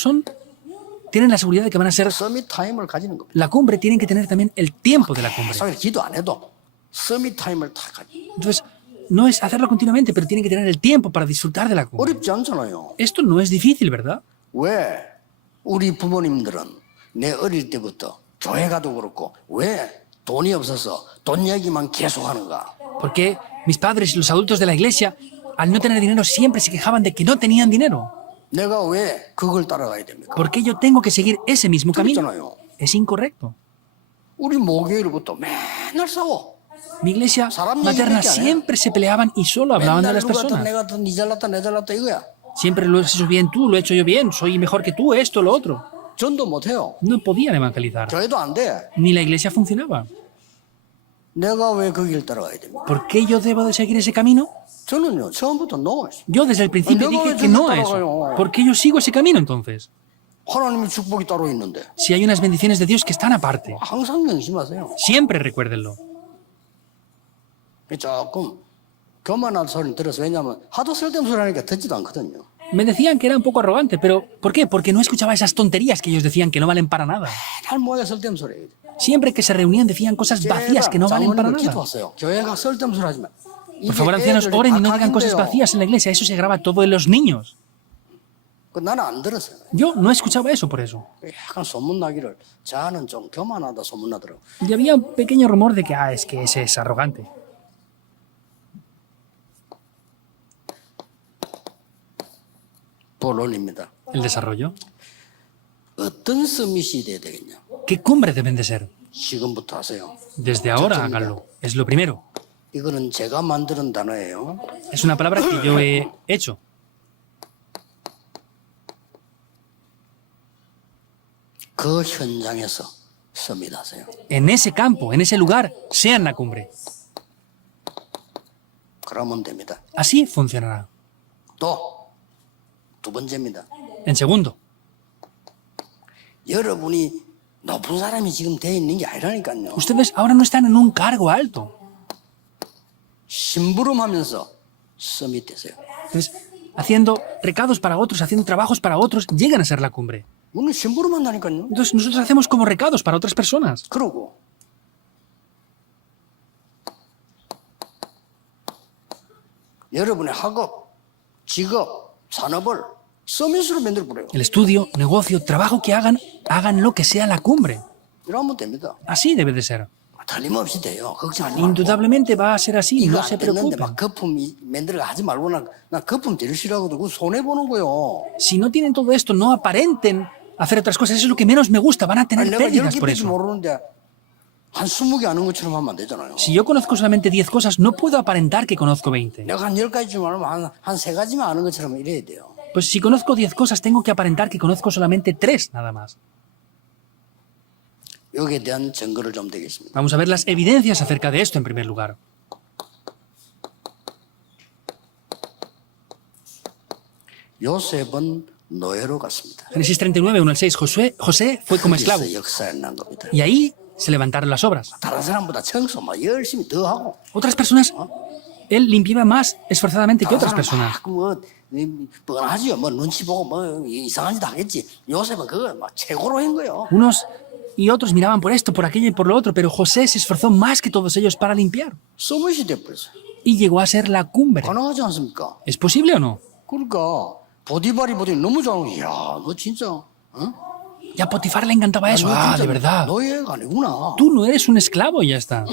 tienen la seguridad de que van a ser 서밋 타임을 가지는 겁니다. la cumbre, tienen que tener también el tiempo de la cumbre. 사실 기도 안 해도 서밋 타임을 다 가지. Entonces, no es hacerlo continuamente, pero tienen que tener el tiempo para disfrutar de la cumbre. 어렵지 않잖아요. Esto no es difícil, ¿verdad? 왜 우리 부모님들은 내 어릴 때부터 교회 가도 그렇고 왜 돈이 없어서 돈 얘기만 계속 하는가? Porque mis padres y los adultos de la iglesia, al no tener dinero, siempre se quejaban de que no tenían dinero. 내가 왜 그걸 따라가야 됩니까? ¿Por qué yo tengo que seguir ese mismo camino? 그렇잖아요. Es incorrecto. 우리 모교회로부터 맨날 싸워. Mi iglesia 사람 materna 얘기밖에 안 해. siempre se peleaban y solo hablaban de 맨날 las 누가 personas. 내가 더 니 잘났다 내 잘났다 이거야. Siempre lo has hecho bien tú, lo he hecho yo bien, soy mejor que tú, esto, lo otro. 전도 못해요. No podían evangelizar. 교회도 안 돼. Ni la iglesia funcionaba. 내가 왜 그 길 따라가야 됩니까? ¿Por qué yo debo de seguir ese camino? 저는요 처음부터 no. Yo desde el principio dije que no a eso. ¿Por qué yo sigo ese camino entonces? 하나님의 축복이 따로 있는데 Si hay unas bendiciones de Dios que están aparte. 항상 명심하세요. Siempre recuérdenlo. 조금 교만한 소리 들어서 왜냐하면 하도 쓸데없는 소리 하니까 듣지도 않거든요. Me decían que era un poco arrogante, pero ¿por qué? Porque no escuchaba esas tonterías que ellos decían que no valen para nada. 맨날 뭐야 쓸데없는 소리. Siempre que se reunían decían cosas vacías que no valen para 장모님을 nada. 기도하세요. 교회가 쓸데없는 소리 하지 마. Por favor, ancianos, oren y no digan cosas vacías en la iglesia. Eso se graba todo en los niños. 나는 안 들었어요. Yo no escuchaba eso por eso. 약간 소문나기를 자는 좀 교만하다 소문나더라고. Y había un pequeño rumor de que, es que ese es arrogante. 본론입니다. el desarrollo. 어떤 서밋이 돼야 되겠냐? ¿Qué cumbre deben de ser? 지금부터 하세요. Desde ahora háganlo. Es lo primero. 이거는 제가 만드는 단어예요. Es una palabra que yo he hecho. 그 현장에서 서밋하세요. En ese campo, en ese lugar, sean la cumbre. 그러면 됩니다. Así funcionará. 또 두 번째입니다. En segundo, 여러분이 높은 사람이 지금 돼 있는 게 아니라니까요. ustedes ahora no están en un cargo alto. 심부름하면서 서밋되세요. Entonces, haciendo recados para otros, haciendo trabajos para otros, llegan a ser la cumbre. 우리는 심부름한다니까요. Entonces, nosotros hacemos como recados para otras personas. 그러고 여러분의 학업, 직업, 산업을 서밋으로 만들어 버려요. El estudio, negocio, trabajo que hagan, hagan lo que sea la cumbre. 이러면 됩니다. Así debe de ser. 틀림없이 돼요. 걱정하지 말고. Indudablemente va a ser así, 이거 no 안 se 됐는데 preocupen. 막 거품 만들어 하지 말고 나 거품 제일 싫어하거든. 그거 손해 보는 거요. Si no tienen todo esto, no aparenten hacer otras cosas. Eso es lo que menos me gusta. Van a 아니, tener 내가 pérdidas 10개 por 밖에 eso. 모르는데 한 20개 아는 것처럼 하면 안 되잖아요. Si yo conozco solamente 10 cosas, no puedo aparentar que conozco 20. 내가 한 10가지쯤 알면 한 3가지만 아는 것처럼 이래야 돼요. Pues si conozco 10 cosas, tengo que aparentar que conozco solamente 3 nada más. 여기에 대한 증거를 좀 드리겠습니다. Vamos a ver las evidencias acerca de esto en primer lugar. 요셉은 노예로 갔습니다. Génesis 39, 1 al 6. José fue como esclavo. 거기서 역사에 난 겁니다. Y ahí se levantaron las obras. 다른 사람보다 청소 막 열심히 더 하고 Otras personas, él limpiaba más esforzadamente que 다른 otras 사람 personas. 뭐 뻔하지요. 뭐 눈치 보고 뭐 이상한 짓 하겠지. 요셉은 그거 막 최고로 한 거예요. Unos y otros miraban por esto, por aquello y por lo otro, pero José se esforzó más que todos ellos para limpiar. 서밋이 돼버렸어요. Y llegó a ser la cumbre. 가능하지 않습니까? ¿Es posible o no? 그러니까 보디발이 보더니 너무 좋아하고 이야 너 진짜 어? Y a Potifar le encantaba eso. 너 Ah, 진짜 de verdad. 노예가 아니구나. Tú no eres un esclavo y ya está.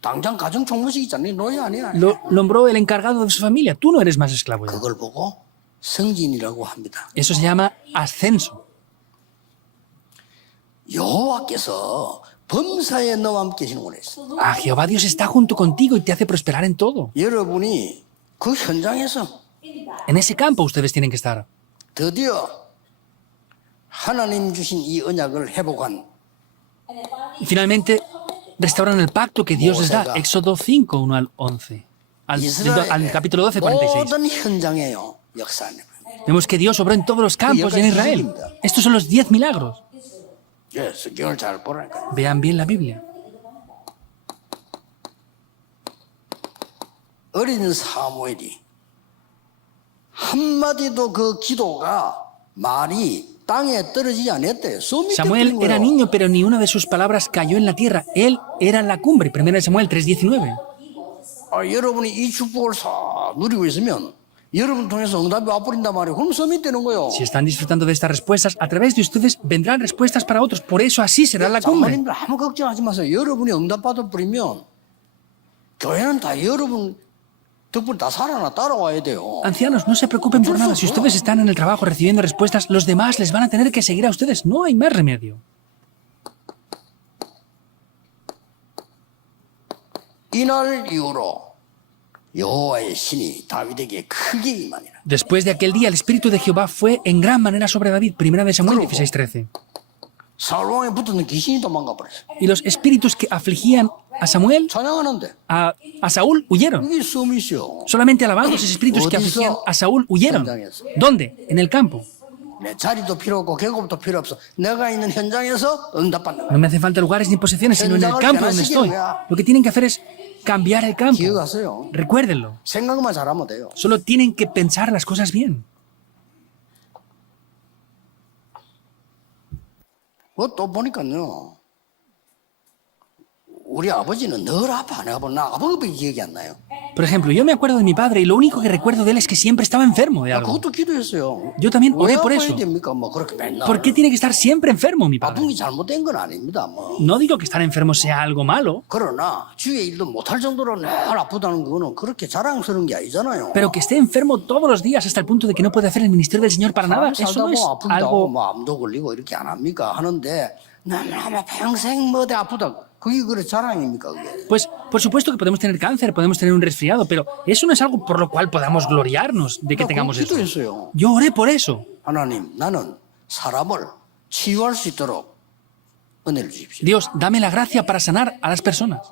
당장 가정 총무식 있잖니 노예 아니야. Lo nombró el encargado de su familia. Tú no eres más esclavo ya. 그걸 보고 승진이라고 합니다. Eso se llama ascenso. 여호와께서 범사에 너와 함께 계시는 원했어. Ah, Jehová Dios está junto contigo y te hace prosperar en todo. 여러분이 그 현장에서 En ese campo ustedes tienen que estar. 드디어 하나님 주신 이 언약을 회복한 Y finalmente restauran el pacto que Dios les da. Moisés. Éxodo 5, 1 al 11. Al 이스라엘의 capítulo 12, 46. 모든 현장에요 역사하는 Vemos que Dios obró en todos los campos y en Israel. Estos son los 10 milagros. 예, 성경을 잘 보라니까. Vean bien la Biblia. 어린 사무엘이 한마디도 그 기도가 말이 땅에 떨어지지 않았대요. Samuel era niño, pero ni una de sus palabras cayó en la tierra. Él era la cumbre. 1 Samuel 3:19. 여러분이 이 축복을 싹 누리고 있으면 여러분 통해서 응답이 와버린단 말이에요. 그럼 서밋 되는 거예요. Si están disfrutando de estas respuestas, a través de ustedes vendrán respuestas para otros. Por eso así será la cumbre. 장로님들 아무 걱정하지 마세요. 여러분이 응답 받아버리면 교회는 다 여러분 덕분에 다 살아나 따라와야 돼요. Ancianos, no se preocupen por nada. Si ustedes están en el trabajo recibiendo respuestas, los demás les van a tener que seguir a ustedes. No hay más remedio. 이날 이후로 여호와의 신이 다윗에게 크게 임하니라. Después de aquel día, el Espíritu de Jehová fue en gran manera sobre David. 1 Samuel 16:13. 사울 왕에 붙었는 귀신이 도망가 버렸어. Y los espíritus que afligían a Samuel, 찬양하는데 a Saúl, huyeron. 이게 서밋이요. Solamente alabando esos espíritus que afligían a Saúl huyeron. ¿Dónde? En el campo. 내 자리도 필요 없고 계급도 필요 없어. 내가 있는 현장에서 응답받는 거야. No me hace falta lugares ni posesiones, sino en el campo donde estoy. Lo que tienen que hacer es cambiar el campo. 기억하세요. Recuérdenlo. 생각만 잘하면 돼요. Solo tienen que pensar las cosas bien. 또 보니까요. 우리 아버지는 늘 아파. 내가 보면 나 아버지밖에 기억이 안 나요. Por ejemplo, yo me acuerdo de mi padre y lo único que recuerdo de él es que siempre estaba enfermo de 나 algo. 그것도 기도했어요. Yo también 왜 oré por 아파야 eso. 됩니까? 뭐 그렇게 맨날. ¿Por qué tiene que estar siempre enfermo mi padre? 아픈 게 잘못된 건 아닙니다. 뭐. No digo que estar enfermo sea algo malo, 그러나 주위의 일도 못할 정도로 늘 아프다는 거는 그렇게 자랑스러운 게 아니잖아요. pero que esté enfermo todos los días hasta el punto de que no puede hacer el ministerio del Señor para nada, 살다 eso no es 보면 아프기도 하고 algo... 뭐 암도 걸리고 이렇게 안 합니까? 하는데 너무너무 평생 뭐대 아프다. 그게 그래 자랑입니까? 그게. Pues por supuesto que podemos tener cáncer, podemos tener un resfriado, pero eso no es algo por lo cual podamos gloriarnos de que 나 tengamos 그거 eso. 기도했어요. Yo oré por eso. 하나님, 나는 사람을 치유할 수 있도록 은혜를 주십시오. Dios, dame la gracia para sanar a las personas.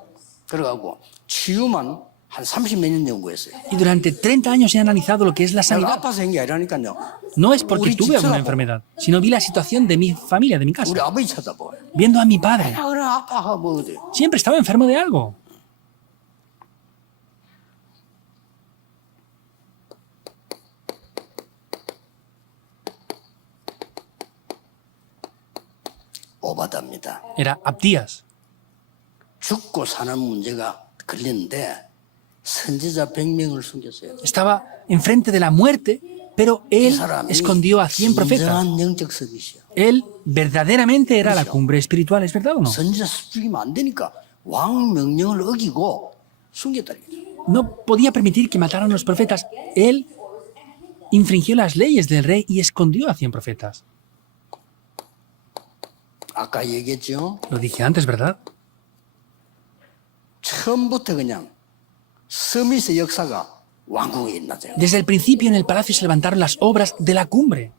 그래가지고 치유만 한 30몇 년 연구했어요. Y durante 30 años he analizado lo que es la 내가 sanidad. 아파서 한 게 아니라니까요. No es porque 우리 tuve 집 alguna 쳐다보고, enfermedad, sino vi la situación de mi familia, de mi 우리 casa. 아버지 쳐다봐요. Viendo a mi padre. 야, 그래 아파 뭐 어디? Siempre estaba enfermo de algo. 오바다입니다. Era Abdías. 죽고 사는 문제가 걸리는데 선지자 100명을 숨겼어요. Estaba enfrente de la muerte, pero 이 él 사람이 escondió a 100 profetas. 진정한 영적 서기시야. Él verdaderamente era la cumbre espiritual, ¿es verdad o no? 선지자 죽이면 안 되니까 왕 명령을 어기고 숨겼다니까. No podía permitir que mataran a los profetas. Él infringió las leyes del rey y escondió a 100 profetas. 아까 얘기했죠. Lo dije antes, ¿verdad? 처음부터 그냥 서밋의 역사가 왕궁에 있나죠. Desde el principio en el palacio se levantaron las obras de la cumbre.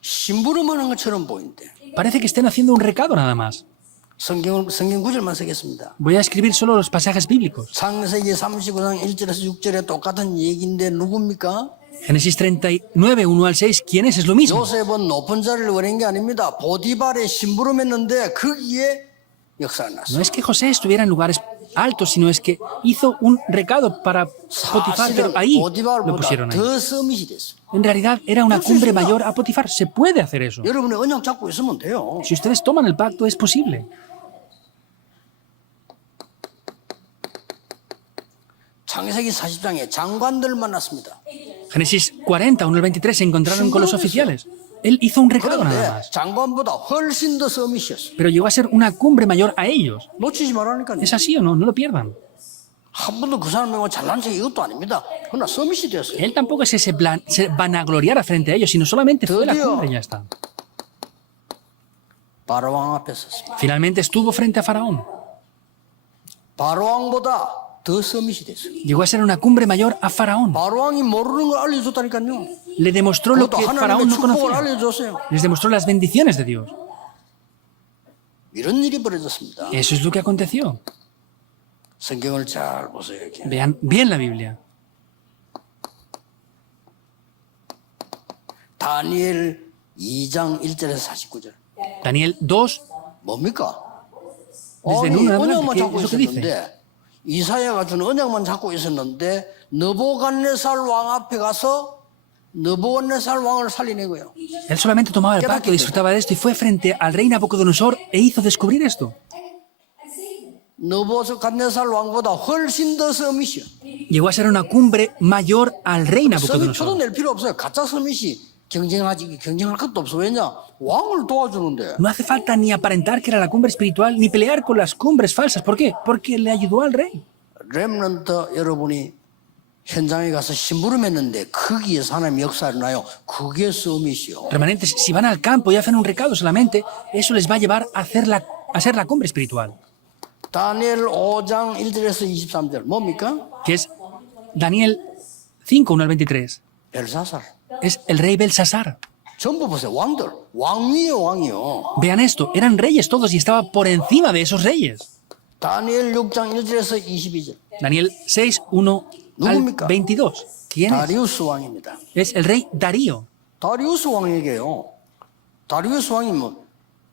심부름하는 것처럼 보이는데 Parece que estén haciendo un recado nada más. 성경 구절만 쓰겠습니다. Voy a escribir solo los pasajes bíblicos. 창세기 39장 1절에서 6절에 똑같은 얘기인데 누굽니까? Génesis 39, 1 al 6, ¿quién es? Es lo mismo. 요셉은 높은 자리를 원한 게 아닙니다. 보디발에 심부름했는데 거기에 역사가 났어요. No es que José estuviera en lugares altos, sino es que hizo un recado para Potifar, pero 사실은 ahí lo 보디발보다 pusieron ahí. 더 서밋이 됐어요. En realidad era una cumbre mayor a Potifar. Se puede hacer eso. 여러분의 언약 잡고 있으면 돼요. Si ustedes toman el pacto, es posible. 창세기 40장에 장관들 만났습니다. Génesis 40, 1 al 23, se encontraron con los oficiales. Él hizo un recado nada 그런데 más, 장관보다 훨씬 더 서밋이었어요. pero llegó a ser una cumbre mayor a ellos. 놓치지 말라니까요. ¿Es así o no? No lo pierdan. 한 번도 그 사람하고 잘난 척 이것도 아닙니다. 그러나 서밋이 됐어요. Él tampoco es ese plan, se vanagloriara frente a ellos, sino solamente fue la cumbre y ya está. 바로왕 앞에 섰습니다. Finalmente estuvo frente a Faraón. 바로왕보다 더 서밋이 됐어요. Llegó a ser una cumbre mayor a Faraón. 바로왕이 모르는 걸 알려줬다니까요. Le demostró lo 그것도 que Faraón 하나님의 no 축복을 conocía. 알려줬어요. Les demostró las bendiciones de Dios. 이런 일이 벌어졌습니다. Eso es lo que aconteció. 성경을 잘 보세요. 이렇게. Vean bien la Biblia. 다니엘 2장 1절에서 49절. Daniel 2, 뭡니까? Desde 아니, el 1 en 언약만 adelante, 잡고 ¿qué es lo que dice? 있었는데 이사야가 준 언약만 잡고 있었는데 느부갓네살 왕 앞에 가서 느부갓네살 왕을 살리내고요. él solamente tomaba el pacto, disfrutaba de esto y fue frente al rey Nabucodonosor e hizo descubrir esto. 느부갓네살 왕보다 훨씬 더 서밋이요. Llegó a ser una cumbre mayor al rey 서밋 Nabucodonosor. 표도 낼 필요 없어요. 가짜 서밋이 경쟁할 것도 없어. 왜냐? 왕을 도와주는데. No hace falta ni aparentar que era la cumbre espiritual, ni pelear con las cumbres falsas. ¿Por qué? Porque le ayudó al rey. 렘넌트 여러분이 현장에 가서 심부름했는데 거기에서 하나님의 역사를 나요. 그게 서밋이요. Remanentes, si van al campo y hacen un recado solamente, eso les va a llevar a ser la cumbre espiritual. 다니엘 5장 1절에서 23절 뭡니까? Que es Daniel 5, 1 al 23. 벨사살. Es el rey Belsasar. 전부 보세요. 왕들. 왕위요 왕이요. Vean esto, eran reyes todos y estaba por encima de esos reyes. 다니엘 6장 1절에서 22절. Daniel 6, 1 al 누굽니까? 22. ¿Quién es? 다리우스 왕입니다. Es el rey Darío. 다리우스 왕에게요. 다리우스 왕이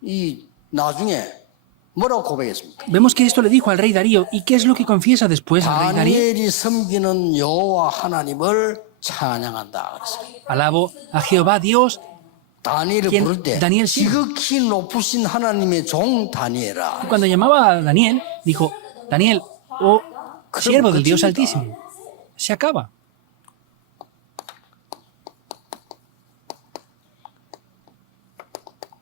이 나중에 뭐라고 고백했습니까? Vemos que esto le dijo al rey Darío. ¿Y qué es lo que confiesa después el rey Darío? 다니엘이 섬기는 여호와 하나님을 찬양한다. 그랬어요. Alabo a Jehová Dios 다니엘을 ¿Quién? 부를 때 Daniel sí. 지극히 높으신 하나님의 종 다니엘아. Cuando llamaba a Daniel, dijo, Daniel, oh siervo del Dios Altísimo, se acaba.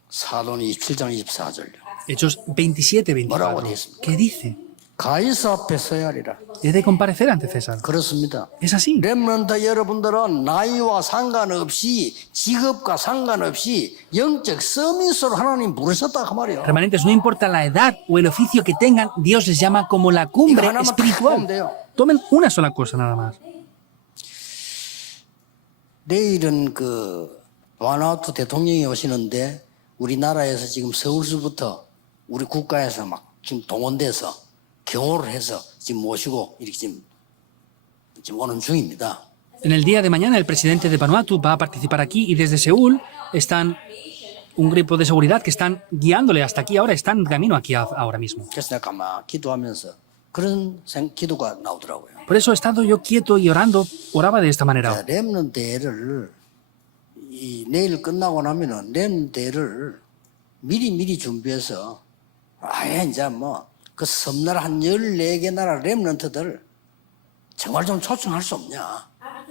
사도는 27장 24절요. Hechos 27, 뭐라고 24. 돼 있습니까? ¿Qué dice? 가이사 앞에 서야 하리라. He de comparecer ante César. 그렇습니다. Es así. 렘넌트 여러분들은 나이와 상관없이 직업과 상관없이 영적 서밋으로 하나님 부르셨다 그 말이에요. Remanentes, no importa la edad o el oficio que tengan, Dios les llama como la cumbre 이거 하나만 딱 보면 espiritual. 돼요. Tomen una sola cosa nada más. 내일은 그 바누아투 대통령이 오시는데 우리나라에서 지금 서울서부터 우리 국가에서 막 지금 동원돼서 경호를 해서 지금 모시고 이렇게 지금 오는 중입니다. En el día de mañana, el presidente de Vanuatu va a participar aquí y desde Seúl están un grupo de seguridad que están guiándole hasta aquí ahora, están de camino aquí ahora mismo. 그래서 내가 가만 기도하면서 그런 기도가 나오더라고요. Por eso he estado yo quieto y orando, oraba de esta manera. 렘넌트를 이 내일 끝나고 나면은 렘넌트를 미리 준비해서 아예 이제 뭐 그 섬나라 한 14개 나라 렘넌트들 정말 좀 초청할 수 없냐.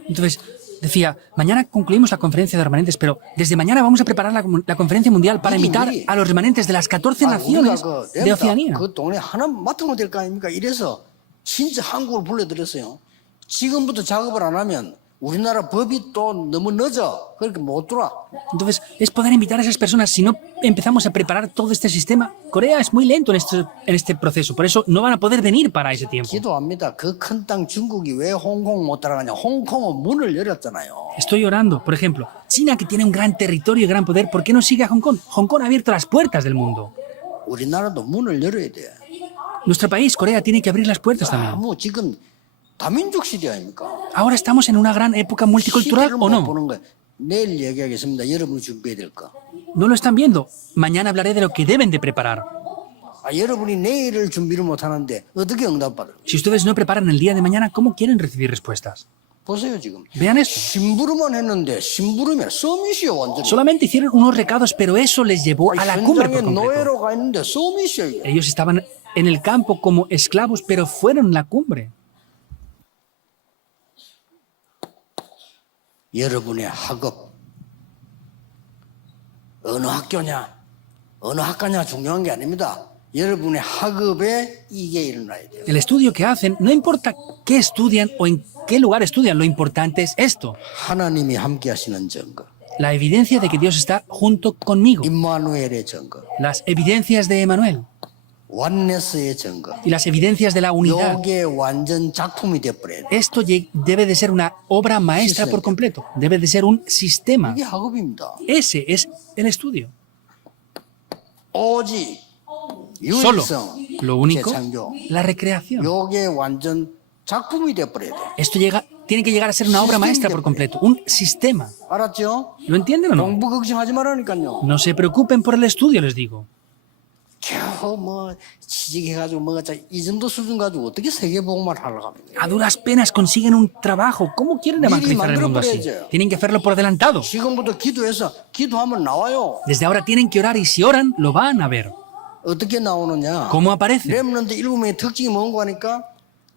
Entonces, decía, mañana concluimos la conferencia de remanentes, pero desde mañana vamos a preparar la conferencia mundial para invitar a los remanentes de las 14 naciones de Oceanía. 그 동네 하나 맡으면 될 거 아닙니까? 이래서 진짜 한국을 불러들였어요. 지금부터 작업을 안 하면 우리나라 법이 또 너무 늦어. 그렇게 못 들어와. Entonces, es poder invitar a esas personas. Si no empezamos a preparar todo este sistema, Corea es muy lento en este proceso. Por eso no van a poder venir para ese tiempo. 기도합니다. 그 큰 땅 중국이 왜 홍콩 못 따라가냐. 홍콩은 문을 열었잖아요. Estoy orando, por ejemplo, China, que tiene un gran territorio y gran poder, ¿por qué no sigue a Hong Kong? Hong Kong ha abierto las puertas del mundo. 우리나라도 문을 열어야 돼. Nuestro país, Corea, tiene que abrir las puertas también. 뭐 지금 다민족 시대 아닙니까? Ahora estamos en una gran época multicultural, 시대를 ¿o 못 no? 보는 거예요. 내일 얘기하겠습니다. 여러분이 준비해야 될 거. No lo están viendo. Mañana hablaré de lo que deben de preparar. 여러분이 내일을 준비를 못 하는데 어떻게 응답받을? Si ustedes no preparan el día de mañana, ¿cómo quieren recibir respuestas? 보세요 지금. Vean esto. 심부름만 했는데 심부름이 서밋이요 완전히. Solamente hicieron unos recados, pero eso les llevó a la cumbre 현장에 por completo. 노예로 가 있는데 서밋이요 이게. Ellos estaban en el campo como esclavos, pero fueron la cumbre. 여러분의 학업 어느 학교냐 어느 학과냐 중요한 게 아닙니다. 여러분의 학업에 이게 일어나야 돼요. El estudio que hacen, no importa qué estudian o en qué lugar estudian, lo importante es esto. 하나님이 함께 하시는 증거, La evidencia de que Dios está junto conmigo. 임마누엘의 증거, Las evidencias de Emanuel 원네스의 증거. y las evidencias de la unidad. 요게 완전 작품이 돼버려야 돼. Esto debe de ser una obra maestra por completo. Debe de ser un sistema. 이게 학업입니다. Ese es el estudio. 오직 Solo 유일성, lo único, 재창조. la recreación. 요게 완전 작품이 돼버려야 돼. Esto tiene que llegar a ser una obra maestra por completo, un sistema. 알았죠? ¿Lo entienden o no? 공부 걱정하지 말라니까요. No se preocupen por el estudio, les digo. 겨우 뭐 취직해가지고 이 정도 수준 가지고 어떻게 세계복음을 하려고 합니까? A duras penas consiguen un trabajo. ¿Cómo quieren evangelizar el mundo así? Tienen que hacerlo por adelantado. 지금부터 기도해서 기도하면 나와요. Desde ahora tienen que orar y si oran, lo van a ver. 어떻게 나오느냐? ¿Cómo aparece? 렘넌트 7명의 특징이 뭔가 하니까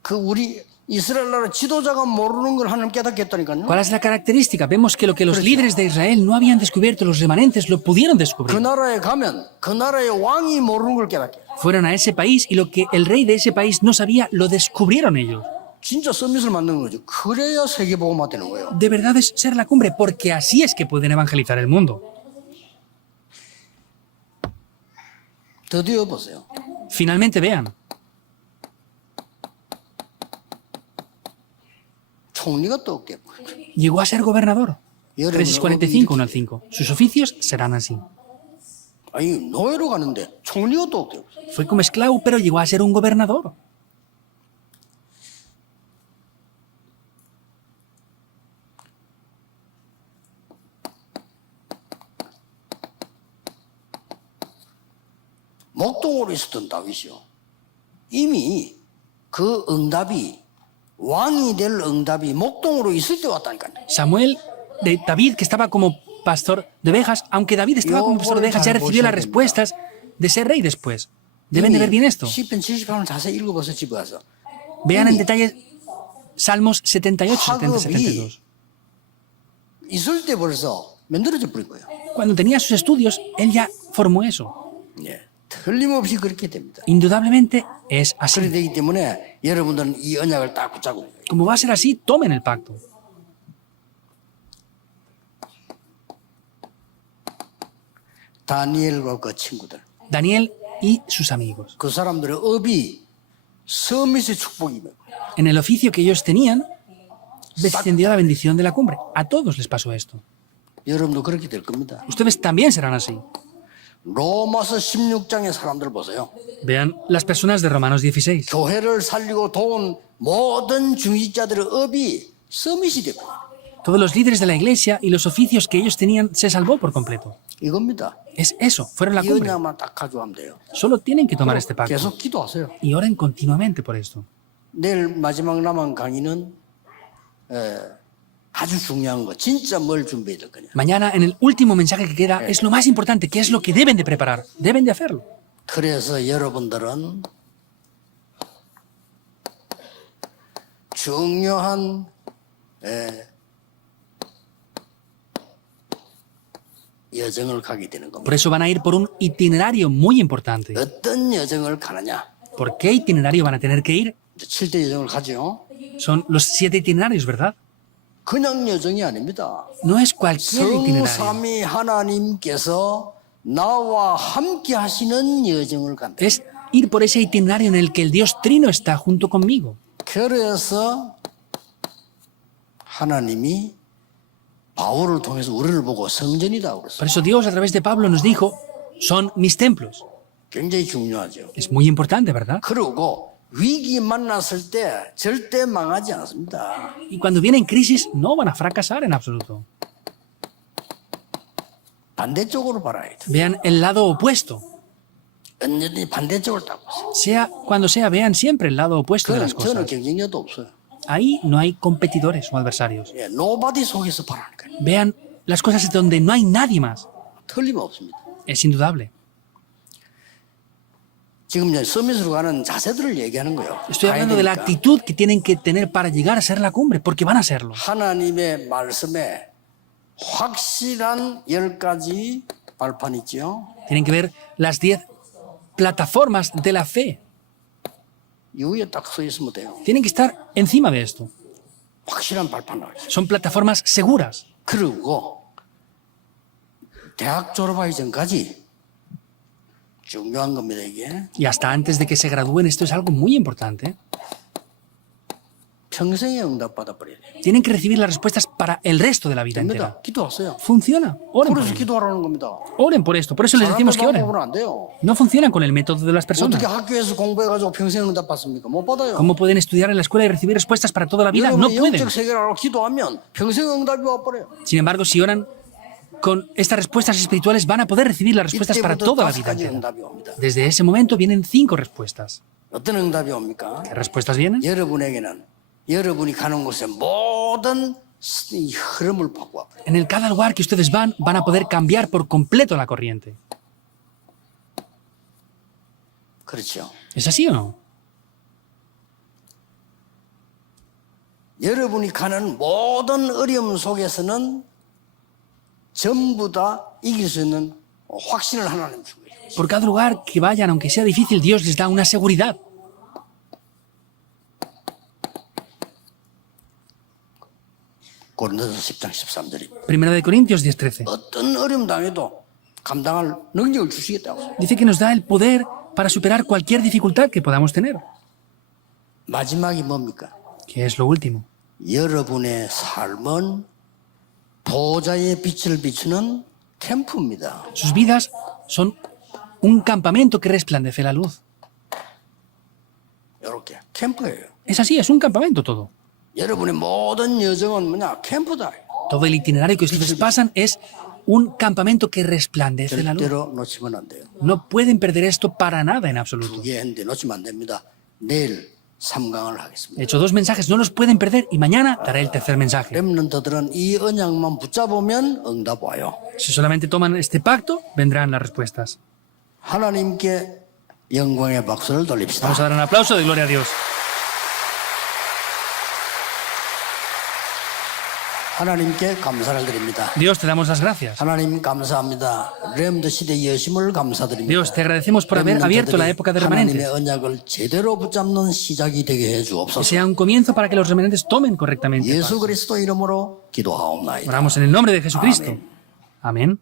그 우리 이스라엘 나라 지도자가 모르는 걸 하나님 깨닫게 했다니까요. ¿Cuál es la característica? Vemos que lo que los líderes de Israel no habían descubierto, los remanentes lo pudieron 그 descubrir. 나라에 가면 그 나라의 왕이 모르는 걸 깨닫게. Fueron a ese país y lo que el rey de ese país no sabía, lo descubrieron ellos. 진짜 서밋을 만드는 거죠. 그래야 세계복음화 되는 거예요. De verdad es ser la cumbre, porque así es que pueden evangelizar el mundo. 드디어 보세요. Finalmente vean, 총리가 또 없게. llegó a ser gobernador. 여러분, 3:45, 1 al 5. Sus oficios serán así. 아니 노예로 가는데 총리가 또 없게. Fue como esclavo, pero llegó a ser un gobernador. 목동으로 있었던 다윗이요. 이미 그 응답이 왕이 될 응답이 목동으로 있을 때 왔다니까요. David, que estaba como pastor de ovejas, aunque David estaba como pastor de ovejas, ya recibió las respuestas de ser rey después. Deben de ver bien esto. 시편 78을 자세히 읽어보세요. 집에 가서. Vean en detalle Salmos 78, 70, 학업이 72. 있을 때 벌써 만들어져 버린 거예요. Cuando tenía sus estudios, él ya formó eso. 예, 틀림없이 그렇게 됩니다. Indudablemente es así. 그렇게 되기 때문에 여러분들은 이 언약을 딱 붙잡고 있는 거예요. Como va a ser así, tomen el pacto. 다니엘과 그 친구들, Daniel y sus amigos. 그 사람들의 업이 서밋의 축복이며 En el oficio que ellos tenían, descendió la bendición de la cumbre. A todos les pasó esto. 여러분도 그렇게 될 겁니다. Ustedes también serán así. 로마서 16장의 사람들 보세요. Vean las personas de Romanos 16. 교회를 살리고 도운 모든 중직자들의 업이 서밋이 됐고 Todos los líderes de la iglesia y los oficios que ellos tenían se salvó por completo. 이겁니다. Es eso, fueron la 이 cumbre. 언약만 딱 가져가면 돼요. Solo tienen que tomar este pacto. 계속 기도하세요. Y oren continuamente por esto. 내일 마지막 남은 강의는 아주 중요한 거, 진짜 뭘 준비해야 될 거냐. Mañana, en el último mensaje que queda, es lo más importante, que es lo que deben de preparar. Deben de hacerlo. 그래서 여러분들은 중요한 여정을 가게 되는 겁니다. Por eso van a ir por un itinerario muy importante. 어떤 여정을 가느냐? ¿Por qué itinerario van a tener que ir? 7대 여정을 가죠. Son los 7 itinerarios, ¿verdad? 그냥 여정이 아닙니다. No es cualquier itinerario. 성삼위 하나님께서 나와 함께 하시는 여정을 간다. Es ir por ese itinerario en el que el Dios Trino está junto conmigo. 그래서 하나님이 바울을 통해서 우리를 보고 성전이다 그랬어요. Por eso Dios, a través de Pablo, nos dijo, son mis templos. 굉장히 중요하죠. Es muy importante, ¿verdad? 그리고 위기 만났을 때 절대 망하지 않습니다. Y cuando vienen crisis, no van a fracasar en absoluto. 반대쪽으로 봐야 돼. Vean el lado opuesto. 언제든지 반대쪽을 딱 보세요. Sea cuando sea, vean siempre el lado opuesto de las 저는 cosas. 경쟁력도 없어요. Ahí no hay competidores o adversarios. 예, nobody 속에서 바라니까요. Vean las cosas donde no hay nadie más. 틀림없습니다. Es indudable. 지금 이제 서밋으로 가는 자세들을 얘기하는 거예요. Estoy 가야 hablando de la 되니까. actitud que tienen que tener para llegar a ser la cumbre, porque van a serlo. 하나님의 말씀에 확실한 10가지 발판 있죠. Tienen que ver las 10 plataformas de la fe. 이 위에 딱 서 있으면 돼요. Tienen que estar encima de esto. 확실한 발판 나와요. Son plataformas seguras. 그리고 대학 졸업하기 전까지 중요한 겁니다 이게. Y hasta antes de que se gradúen, esto es algo muy importante. 평생에 응답받아 버려야 돼요. Tienen que recibir las respuestas para el resto de la vida entera. 됩니다. 기도하세요. Funciona. Oren por 그래서 ello. 기도하라는 겁니다. Oren por esto. Por eso les decimos que 사람들 oren. 방법은 안 돼요. No funcionan con el método de las personas. 어떻게 학교에서 공부해가지고 평생 응답받습니까? 못 받아요. ¿Cómo pueden estudiar en la escuela y recibir respuestas para toda la vida? No 여러분이 pueden. 영적 세계를 알고 기도하면 평생 응답이 와버려요. Sin embargo, si oran con estas respuestas espirituales, van a poder recibir las respuestas para 이때부터 toda la 5 vida 가지 entera. 응답이 옵니다. Desde ese momento vienen 5 respuestas. 어떤 응답이 옵니까? ¿Qué respuestas vienen? 여러분에게는 여러분이 가는 곳의 모든 이 흐름을 바꿔. En el cada lugar que ustedes van a poder cambiar por completo la corriente. 그렇죠. ¿Es así o no? 여러분이 가는 모든 어려움 속에서는 전부 다 이길 수 있는 확신을 하나님 주고 있어요. Por cada lugar que vayan, aunque sea difícil, Dios les da una seguridad. 고린도서 10장 13절입니다. Primera de Corintios 10:13. 어떤 어려움 당해도 감당할 능력을 주시겠다고 했어요. Dice que nos da el poder para superar cualquier dificultad que podamos tener. 마지막이 뭡니까? ¿Qué es lo último? 여러분의 삶은 보좌의 빛을 비추는 캠프입니다. Sus vidas son un campamento que resplandece la luz. 이렇게 캠프예요. Es así, es un campamento todo. 여러분의 모든 여정은 뭐냐? 캠프다. Todo el itinerario que ustedes pasan es un campamento que resplandece la luz. 절대로 놓치면 안 돼요. No pueden perder esto para nada en absoluto. 두 개 했는데 놓치면 안 됩니다. 내일 3강을 He 하겠습니다. hecho 2 mensajes, no los pueden perder y mañana daré el tercer mensaje. 렘넌트들은 이 언약만 붙잡으면 응답 와요. Si solamente toman este pacto, vendrán las respuestas. 하나님께 영광의 박수를 돌립시다. Vamos a dar un aplauso de gloria a Dios. 하나님께 감사를 드립니다. Dios, te damos las gracias. 하나님 감사합니다. 렘드 시대 여심을 감사드립니다. Dios, te agradecemos por haber abierto la época de 하나님의 remanentes. 언약을 제대로 붙잡는 시작이 되게 해 Que 주옵소서. sea un comienzo para que los remanentes tomen correctamente. 예수 그리스도 이름으로 기도하옵나이다. Oramos en el nombre de Jesucristo. Amén.